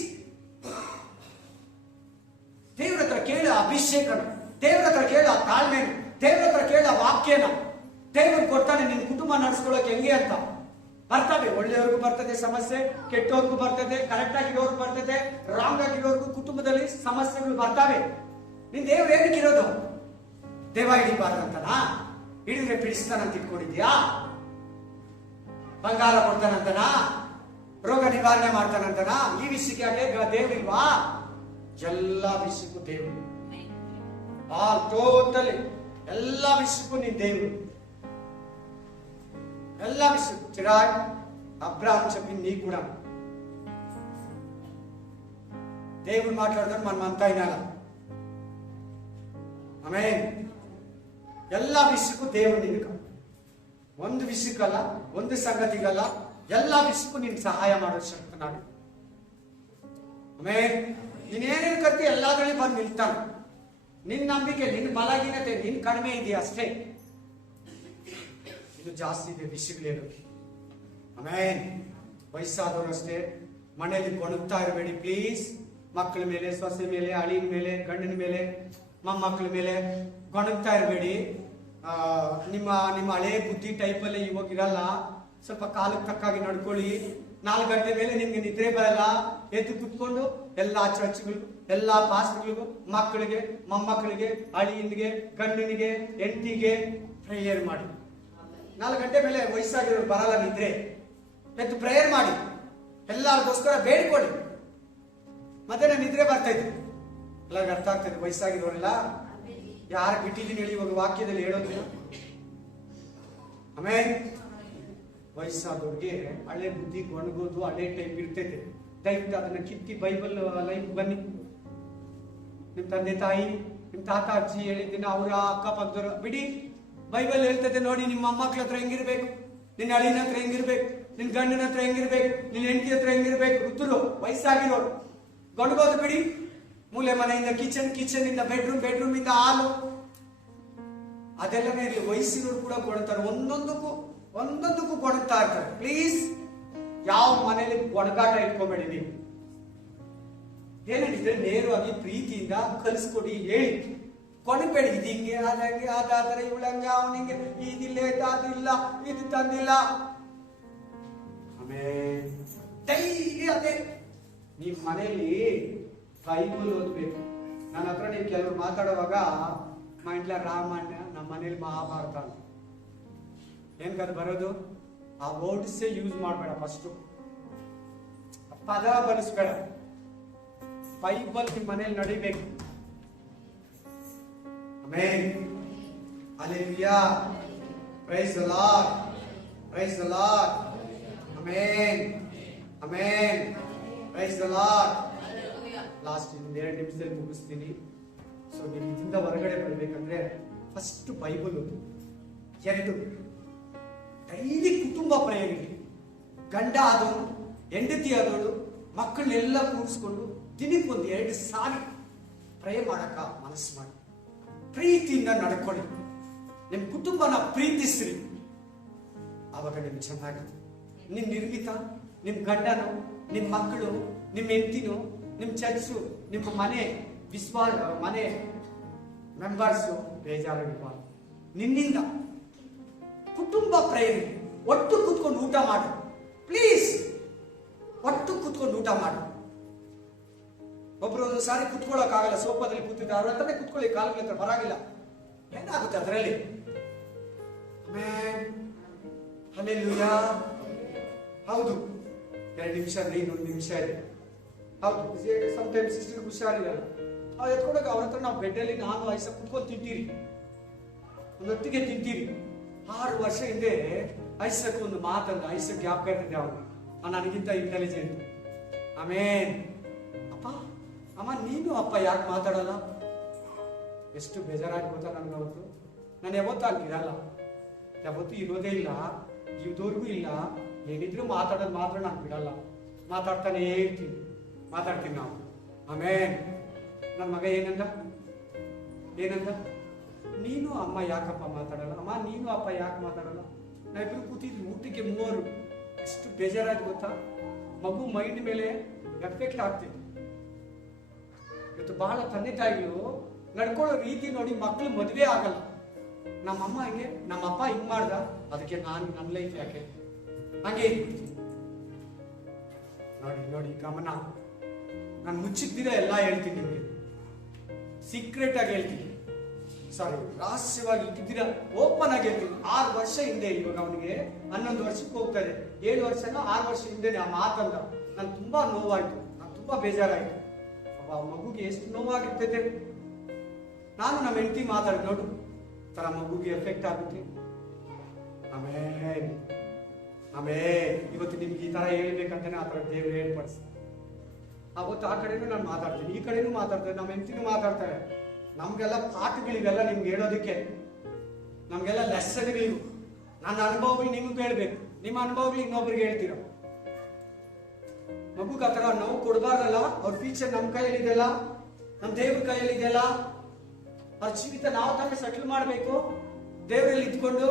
ದೇವ್ರ ಹತ್ರ ಕೇಳ ಅಭಿಷೇಕನ, ದೇವ್ರ ಹತ್ರ ಕೇಳ ತಾಳ್ಮೆನ, ದೇವ್ರ ಹತ್ರ ಕೇಳ ವಾಕ್ಯನ. ದೇವ್ರು ಕೊಡ್ತಾನೆ ನಿನ್ ಕುಟುಂಬ ನಡೆಸ್ಕೊಳ್ಳೋಕೆ ಹೆಂಗೆ ಅಂತ. ಬರ್ತವೆ, ಒಳ್ಳೆಯವ್ರಿಗೂ ಬರ್ತದೆ ಸಮಸ್ಯೆ, ಕೆಟ್ಟವ್ರಿಗೂ ಬರ್ತದೆ, ಕರೆಕ್ಟ್ ಆಗಿರೋರ್ಗೂ ಬರ್ತದೆ, ರಾಂಗ್ ಆಗಿರೋರ್ಗೂ ಕುಟುಂಬದಲ್ಲಿ ಸಮಸ್ಯೆಗಳು ಬರ್ತವೆ. ನಿನ್ ದೇವ್ರು ಏನಕ್ಕೆ ಇರೋದು? ದೇವ ಹಿಡಿಬಾರ್ದಂತನಾ? ಹಿಡಿದ್ರೆ ಬಿಡಿಸ್ತಾನಂತ ಇಟ್ಕೊಂಡಿದ್ಯಾ? ಬಂಗಾರ ಕೊಡ್ತಾನಂತನಾ? ರೋಗ ನಿವಾರಣೆ ಮಾಡ್ತಾನಂತನಾ? ಈ ವಿಷಯಕ್ಕೆ ದೇವ್ರಿಲ್ವಾ? ಎಲ್ಲ ವಿಷಯಕ್ಕೂ ದೇವರು. ಟೋಟಲಿ ಎಲ್ಲ ವಿಷಯಕ್ಕೂ ನೀನ್ ದೇವರು. ಎಲ್ಲ ವಿಷಯ చిరాగ్ అబ్రాహం చెప్పింది నీ కూడా. దేవుడు మాట్లాడతాడు, మనం అంతా వినాల. ಆಮೆನ್. ಎಲ್ಲ ವಿಷಯಕ್ಕೂ ದೇವರು ನಿನಗ, ಒಂದು ವಿಷಯಕ್ಕಲ್ಲ, ಒಂದು ಸಂಗತಿಗಲ್ಲ, ಎಲ್ಲ ವಿಷಯಕ್ಕೂ ನೀನು ಸಹಾಯ ಮಾಡೋ ಶಕ್ತನಾಗಿ. ಆಮೇಲೆ ನೀನೇನೇನು ಕರ್ತಿ ಎಲ್ಲಾದ್ರಲ್ಲಿ ಬಂದು ನಿಲ್ತಾನೆ. ನಿನ್ ನಂಬಿಕೆ, ನಿನ್ ಬಲಹೀನತೆ, ನಿನ್ ಕಡಿಮೆ ಇದೆಯಾ ಅಷ್ಟೇ. ಇದು ಜಾಸ್ತಿ ಇದೆ ವಿಷಯಗಳೇನು. ಆಮೇಲೆ ವಯಸ್ಸಾದವರು ಅಷ್ಟೇ, ಮನೆಯಲ್ಲಿ ಗೊಣಗ್ತಾ ಇರಬೇಡಿ ಪ್ಲೀಸ್. ಮಕ್ಕಳ ಮೇಲೆ, ಸೊಸೆ ಮೇಲೆ, ಅಳಿನ ಮೇಲೆ, ಗಂಡನ ಮೇಲೆ, ಮೊಮ್ಮಕ್ಕಳ ಮೇಲೆ ಗೊಣಗ್ತಾ ಇರಬೇಡಿ. ನಿಮ್ಮ ನಿಮ್ಮ ಹಳೆ ಬುದ್ಧಿ ಟೈಪಲ್ಲಿ ಇವಾಗ ಇರಲ್ಲ. ಸ್ವಲ್ಪ ಕಾಲಕ್ಕೆ ತಕ್ಕಾಗಿ ನಡ್ಕೊಳ್ಳಿ. 4 ಗಂಟೆ ಮೇಲೆ ನಿಮ್ಗೆ ನಿದ್ರೆ ಬರಲ್ಲ. ಎದ್ದು ಕುತ್ಕೊಂಡು ಎಲ್ಲಾ ಚರ್ಚ್ಗಳಿಗೂ, ಎಲ್ಲಾ ಪಾಸ್ಟ್ಗಳಿಗೂ, ಮಕ್ಕಳಿಗೆ, ಮೊಮ್ಮಕ್ಕಳಿಗೆ, ಅಳಿಯನಿಗೆ, ಗಂಡನಿಗೆ, ಹೆಂಡತಿಗೆ ಪ್ರೇಯರ್ ಮಾಡಿ. 4 ಗಂಟೆ ಮೇಲೆ ವಯಸ್ಸಾಗಿರೋರು ಬರಲ್ಲ ನಿದ್ರೆ. ಎದ್ದು ಪ್ರೇಯರ್ ಮಾಡಿ, ಎಲ್ಲರಿಗೋಸ್ಕರ ಬೇಡ್ಕೊಳ್ಳಿ. ಮತ್ತೆ ನಿದ್ರೆ ಬರ್ತಾ ಇದ್ರು. ಎಲ್ಲರಿಗೂ ಅರ್ಥ ಆಗ್ತದೆ. ವಯಸ್ಸಾಗಿರೋರೆಲ್ಲ ಯಾರು ಬಿಟ್ಟಿದ್ದೀನಿ ಹೇಳಿ ಇವಾಗ ವಾಕ್ಯದಲ್ಲಿ ಹೇಳೋದಿಲ್ಲ. ಆಮೇಲೆ ವಯಸ್ಸಾದವ್ರಿಗೆ ಹಳೆ ಬುದ್ಧಿ ಗೊಣಗೋದು ಹಳೆ ಟೈಪ್ ಇರ್ತೈತೆ. ದಯವಿಟ್ಟು ಅದನ್ನ ಕಿತ್ತಿ ಬೈಬಲ್ ಲೈಫ್ ಬನ್ನಿ. ನಿಮ್ ತಂದೆ ತಾಯಿ, ನಿಮ್ ತಾತ ಅಜ್ಜಿ ಹೇಳಿದ್ದೀನಿ, ಅವರ ಅಕ್ಕಪಕ್ಕದವ್ರು ಬಿಡಿ. ಬೈಬಲ್ ಹೇಳ್ತೈತೆ ನೋಡಿ, ನಿಮ್ಮ ಮೊಮ್ಮಕ್ಳ ಹತ್ರ ಹೆಂಗಿರ್ಬೇಕು, ನಿನ್ನ ಅಳಿನ ಹತ್ರ ಹೆಂಗಿರ್ಬೇಕು, ನಿನ್ ಗಂಡನ ಹತ್ರ ಹೆಂಗಿರ್ಬೇಕು, ನಿನ್ ಹೆಂಡತಿ ಹತ್ರ ಹೆಂಗಿರ್ಬೇಕು. ವೃತ್ತರು ವಯಸ್ಸಾಗಿರೋರು ಗೊಣಗೋದು ಬಿಡಿ. ಮೂಲೆ ಮನೆಯಿಂದ ಕಿಚನ್, ಕಿಚನ್ ಇಂದ ಬೆಡ್ರೂಮ್, ಬೆಡ್ರೂಮ್ ಇಂದ ಹಾಲು, ಅದೆಲ್ಲನೇ ಇರಲಿ. ವಯಸ್ಸಿನವರು ಕೂಡ ಗೊಣಗ್ತಾರೆ. ಒಂದೊಂದಕ್ಕೂ ಗೊಣಗ್ತಾ ಇರ್ತಾರೆ. ಪ್ಲೀಸ್ ಯಾವ ಮನೆಯಲ್ಲಿ ಗೊಣಗಾಟ ಇಟ್ಕೋಬೇಡಿ. ನೀವು ಏನೇನಿದ್ರೆ ನೇರವಾಗಿ ಪ್ರೀತಿಯಿಂದ ಕಲಿಸ್ಕೊಡಿ, ಹೇಳಿ. ಕೊಡಬೇಡಿ. ಇದು ಹಿಂಗೆ, ಅದಂಗೆ, ಅದಾದ್ರೆ ಇವಳಂಗೆ, ಅವನಿಗೆ ಇದಿಲ್ಲ, ಅದಿಲ್ಲ, ಇದು ತಂದಿಲ್ಲ. ಆಮೇಲೆ ಡೈಲಿ ಅದೇ. ನೀವು ಮನೆಯಲ್ಲಿ ಬೈಬಲ್ ಓದ್ಬೇಕು. ನನ್ನ ಹತ್ರ ನೀವು ಕೆಲವರು ಮಾತಾಡುವಾಗ ಮೈಂಡ್ಲ ರಾಮಾಯಣ, ನಮ್ಮ ಮನೇಲಿ ಮಹಾಭಾರತ ಅಂತ ಏನ್ಕದು ಬರೋದು. ಆ ವರ್ಡ್ಸೇ ಯೂಸ್ ಮಾಡಬೇಡ. ಫಸ್ಟ್ ಪದ ಬಳಸ್ಬೇಡ. ಬೈಬಲ್ ನಿಮ್ಮ ಮನೇಲಿ ನಡಿಬೇಕು. Amen. Hallelujah. Praise the lord. Praise the lord. Amen. Amen. Praise the lord. Last 2 ನಿಮಿಷದಲ್ಲಿ ಮುಗಿಸ್ತೀನಿ. ಸೊ ನೀವು ಇದರಿಂದ ಹೊರಗಡೆ ಬರ್ಬೇಕಂದ್ರೆ ಫಸ್ಟ್ ಬೈಬಲ್ ಓದು. 2 ಡೈಲಿ ಕುಟುಂಬ ಪ್ರೇಯರ್. ಗಂಡ ಆದವನು, ಹೆಂಡತಿ ಆದವಳು, ಮಕ್ಕಳನ್ನೆಲ್ಲ ಕೂರಿಸ್ಕೊಂಡು ದಿನಕ್ಕೊಂದು 2 ಸಾರಿ ಪ್ರೇ ಮಾಡಕ ಮನಸ್ಸು ಮಾಡಿ ಪ್ರೀತಿಯಿಂದ ನಡ್ಕೊಳ್ಳಿ. ನಿಮ್ ಕುಟುಂಬನ ಪ್ರೀತಿಸ್ರಿ. ಆವಾಗ ನಿಮ್ಗೆ ಚೆನ್ನಾಗಿದೆ. ನಿಮ್ ನಿರ್ಮಿತ, ನಿಮ್ ಗಂಡನು, ನಿಮ್ ಮಕ್ಕಳು, ನಿಮ್ ಹೆಂಡತಿನು, ನಿಮ್ ಚರ್ಚು, ನಿಮ್ಮ ಮನೆ ಮೆಂಬರ್ಸು ಬೇಜಾರಾಗಿರ್ಬಾರ್ದು. ನಿನ್ನಿಂದ ಕುಟುಂಬ ಪ್ರೇರಣೆ. ಒಟ್ಟು ಕೂತ್ಕೊಂಡು ಊಟ ಮಾಡು ಪ್ಲೀಸ್. ಒಟ್ಟು ಕೂತ್ಕೊಂಡು ಊಟ ಮಾಡು. ಒಬ್ರು ಒಂದು ಸಾರಿ ಕುತ್ಕೊಳ್ಳೋಕ್ ಆಗಲ್ಲ, ಸೋಫಾದಲ್ಲಿ ಕೂತಿದ್ದ ಅವ್ರ ಹತ್ರನೇ ಕುತ್ಕೊಳ್ಳಿ, ಕಾಲುಗಳ ಹತ್ರ ಬರಾಗಿಲ್ಲ. ಏನಾಗುತ್ತೆ ಅದರಲ್ಲಿ? ಹಲ್ಲೆಲೂಯಾ. ಹೌದು, 2 ನಿಮಿಷ, 1 ನಿಮಿಷ ಇದೆ. ಹೌದು, ಸಮಟೈಮ್ಸ್ ಸಿಸ್ಟರ್ ಹುಷಾರಿರಲ್ಲ. ಅವ್ರು ಎತ್ಕೊಂಡಾಗ ಅವ್ರ ಹತ್ರ ನಾವು ಬೆಡ್ಡಲ್ಲಿ ನಾನು ಐಸ ಕುತ್ಕೊಂಡು ತಿಂತೀರಿ, ಒಂದೊತ್ತಿಗೆ ತಿಂತೀರಿ. 6 ವರ್ಷ ಹಿಂದೆ ಐಸಕ್ ಒಂದು ಮಾತಂದ. ಐಸಕ್ ಜ್ಞಾಪಕ ಇರ್ತದೆ ಅವನು, ನನಗಿಂತ ಇಂಟೆಲಿಜೆಂಟ್. ಆಮೇನ್. ಅಪ್ಪ, ಅಮ್ಮ ನೀನು ಅಪ್ಪ ಯಾಕೆ ಮಾತಾಡಲ್ಲ? ಎಷ್ಟು ಬೇಜಾರಾಗಿ ಗೊತ್ತಾ ನನ್ಗೆ ಅವತ್ತು. ನಾನು ಯಾವತ್ತೂ ಆಗಿರಲ್ಲ, ಯಾವತ್ತೂ ಇರೋದೇ ಇಲ್ಲ, ಇವ್ದವ್ರಿಗೂ ಇಲ್ಲ. ಏನಿದ್ರು ಮಾತಾಡೋದು ಮಾತ್ರ ನಾನು ಬಿಡಲ್ಲ, ಮಾತಾಡ್ತಾನೇ ಮಾತಾಡ್ತೀನಿ ನಾವು. ಆಮೇನ್. ನನ್ನ ಮಗ ಏನಂದ? ನೀನು ಅಮ್ಮ ಯಾಕಪ್ಪ ಮಾತಾಡಲ್ಲ? ಅಮ್ಮ ನೀನು ಅಪ್ಪ ಯಾಕೆ ಮಾತಾಡಲ್ಲ? ನಾವಿಬ್ರು ಕೂತಿದ್ವಿ ಊಟಕ್ಕೆ 3. ಎಷ್ಟು ಬೇಜಾರಾಯ್ತು ಗೊತ್ತಾ? ಮಗು ಮೈಂಡ್ ಮೇಲೆ ಎಫೆಕ್ಟ್ ಆಗ್ತಿತ್ತು. ಇವತ್ತು ಬಹಳ ತಂದೆ ತಾಯಿಗಳು ನಡ್ಕೊಳ್ಳೋ ರೀತಿ ನೋಡಿ ಮಕ್ಕಳು ಮದುವೆ ಆಗಲ್ಲ. ನಮ್ಮಮ್ಮ ಹಿಂಗೆ, ನಮ್ಮಪ್ಪ ಹಿಂಗ್ ಮಾಡ್ದ, ಅದಕ್ಕೆ ನನ್ನ ಲೈಫ್ ಯಾಕೆ ಹಂಗೆ ನೋಡಿ ಗಮನ. ನಾನು ಮುಚ್ಚಿದ್ದಿರ ಎಲ್ಲ ಹೇಳ್ತೀನಿ ನಿಮಗೆ, ಸೀಕ್ರೆಟ್ ಆಗಿ ಹೇಳ್ತೀನಿ. ಸಾರಿ, ರಹಸ್ಯವಾಗಿ ಇಟ್ಟಿದ್ದೀರ, ಓಪನ್ ಆಗಿ ಹೇಳ್ತೀನಿ. 6 ವರ್ಷ ಹಿಂದೆ, ಇವಾಗ ಅವನಿಗೆ 11 ವರ್ಷಕ್ಕೆ ಹೋಗ್ತಾ ಇದೆ. 7 ವರ್ಷನ 6 ವರ್ಷ ಹಿಂದೆ ಆ ಮಾತಂದ. ನಾನು ತುಂಬಾ ನೋವಾಯ್ತು, ನಾನು ತುಂಬಾ ಬೇಜಾರಾಯ್ತು. ಆ ಮಗುಗೆ ಎಷ್ಟು ನೋವಾಗಿರ್ತೈತೆ. ನಾನು ನಮ್ಮ ಹೆಂಡತಿ ಮಾತಾಡಿ ನೋಡು ತರ ಮಗುಗೆ ಎಫೆಕ್ಟ್ ಆಗುತ್ತೆ. ಇವತ್ತು ನಿಮ್ಗೆ ಈ ತರ ಹೇಳ್ಬೇಕಂತಾನೆ ಆ ತರ ದೇವ್ರು ಹೇಳ್ಪಡಿಸ್ತಾರೆ. ಅವತ್ತು ಆ ಕಡೆನೂ ನಾನು ಮಾತಾಡ್ತೀನಿ, ಈ ಕಡೆನೂ ಮಾತಾಡ್ತಾರೆ, ನಮ್ಮ ಹೆಂಡತಿನೂ ಮಾತಾಡ್ತಾರೆ. ನಮ್ಗೆಲ್ಲ ಪಾಠಗಳಿವೆಲ್ಲ ನಿಮ್ಗೆ ಹೇಳೋದಕ್ಕೆ, ನಮ್ಗೆಲ್ಲ ಲೆಸನ್ಗಳಿವು. ನನ್ನ ಅನುಭವಗಳು ನಿಮ್ಗೆ ಹೇಳ್ಬೇಕು, ನಿಮ್ಮ ಅನುಭವಗಳು ಇನ್ನೊಬ್ರಿಗೆ ಹೇಳ್ತೀರ. ಮಗುಗೆ ಆ ಥರ ನೋವು ಕೊಡಬಾರ್ದಲ್ಲ. ಅವ್ರ ಫ್ಯೂಚರ್ ನಮ್ಮ ಕೈಯಲ್ಲಿದೆಯಲ್ಲ, ನಮ್ಮ ದೇವ್ರ ಕೈಯಲ್ಲಿದೆಯಲ್ಲ. ಅವ್ರ ಜೀವಿತ ನಾವು ತಾನೇ ಸೆಟ್ಲ್ ಮಾಡಬೇಕು ದೇವರಲ್ಲಿ ಇದ್ಕೊಂಡು.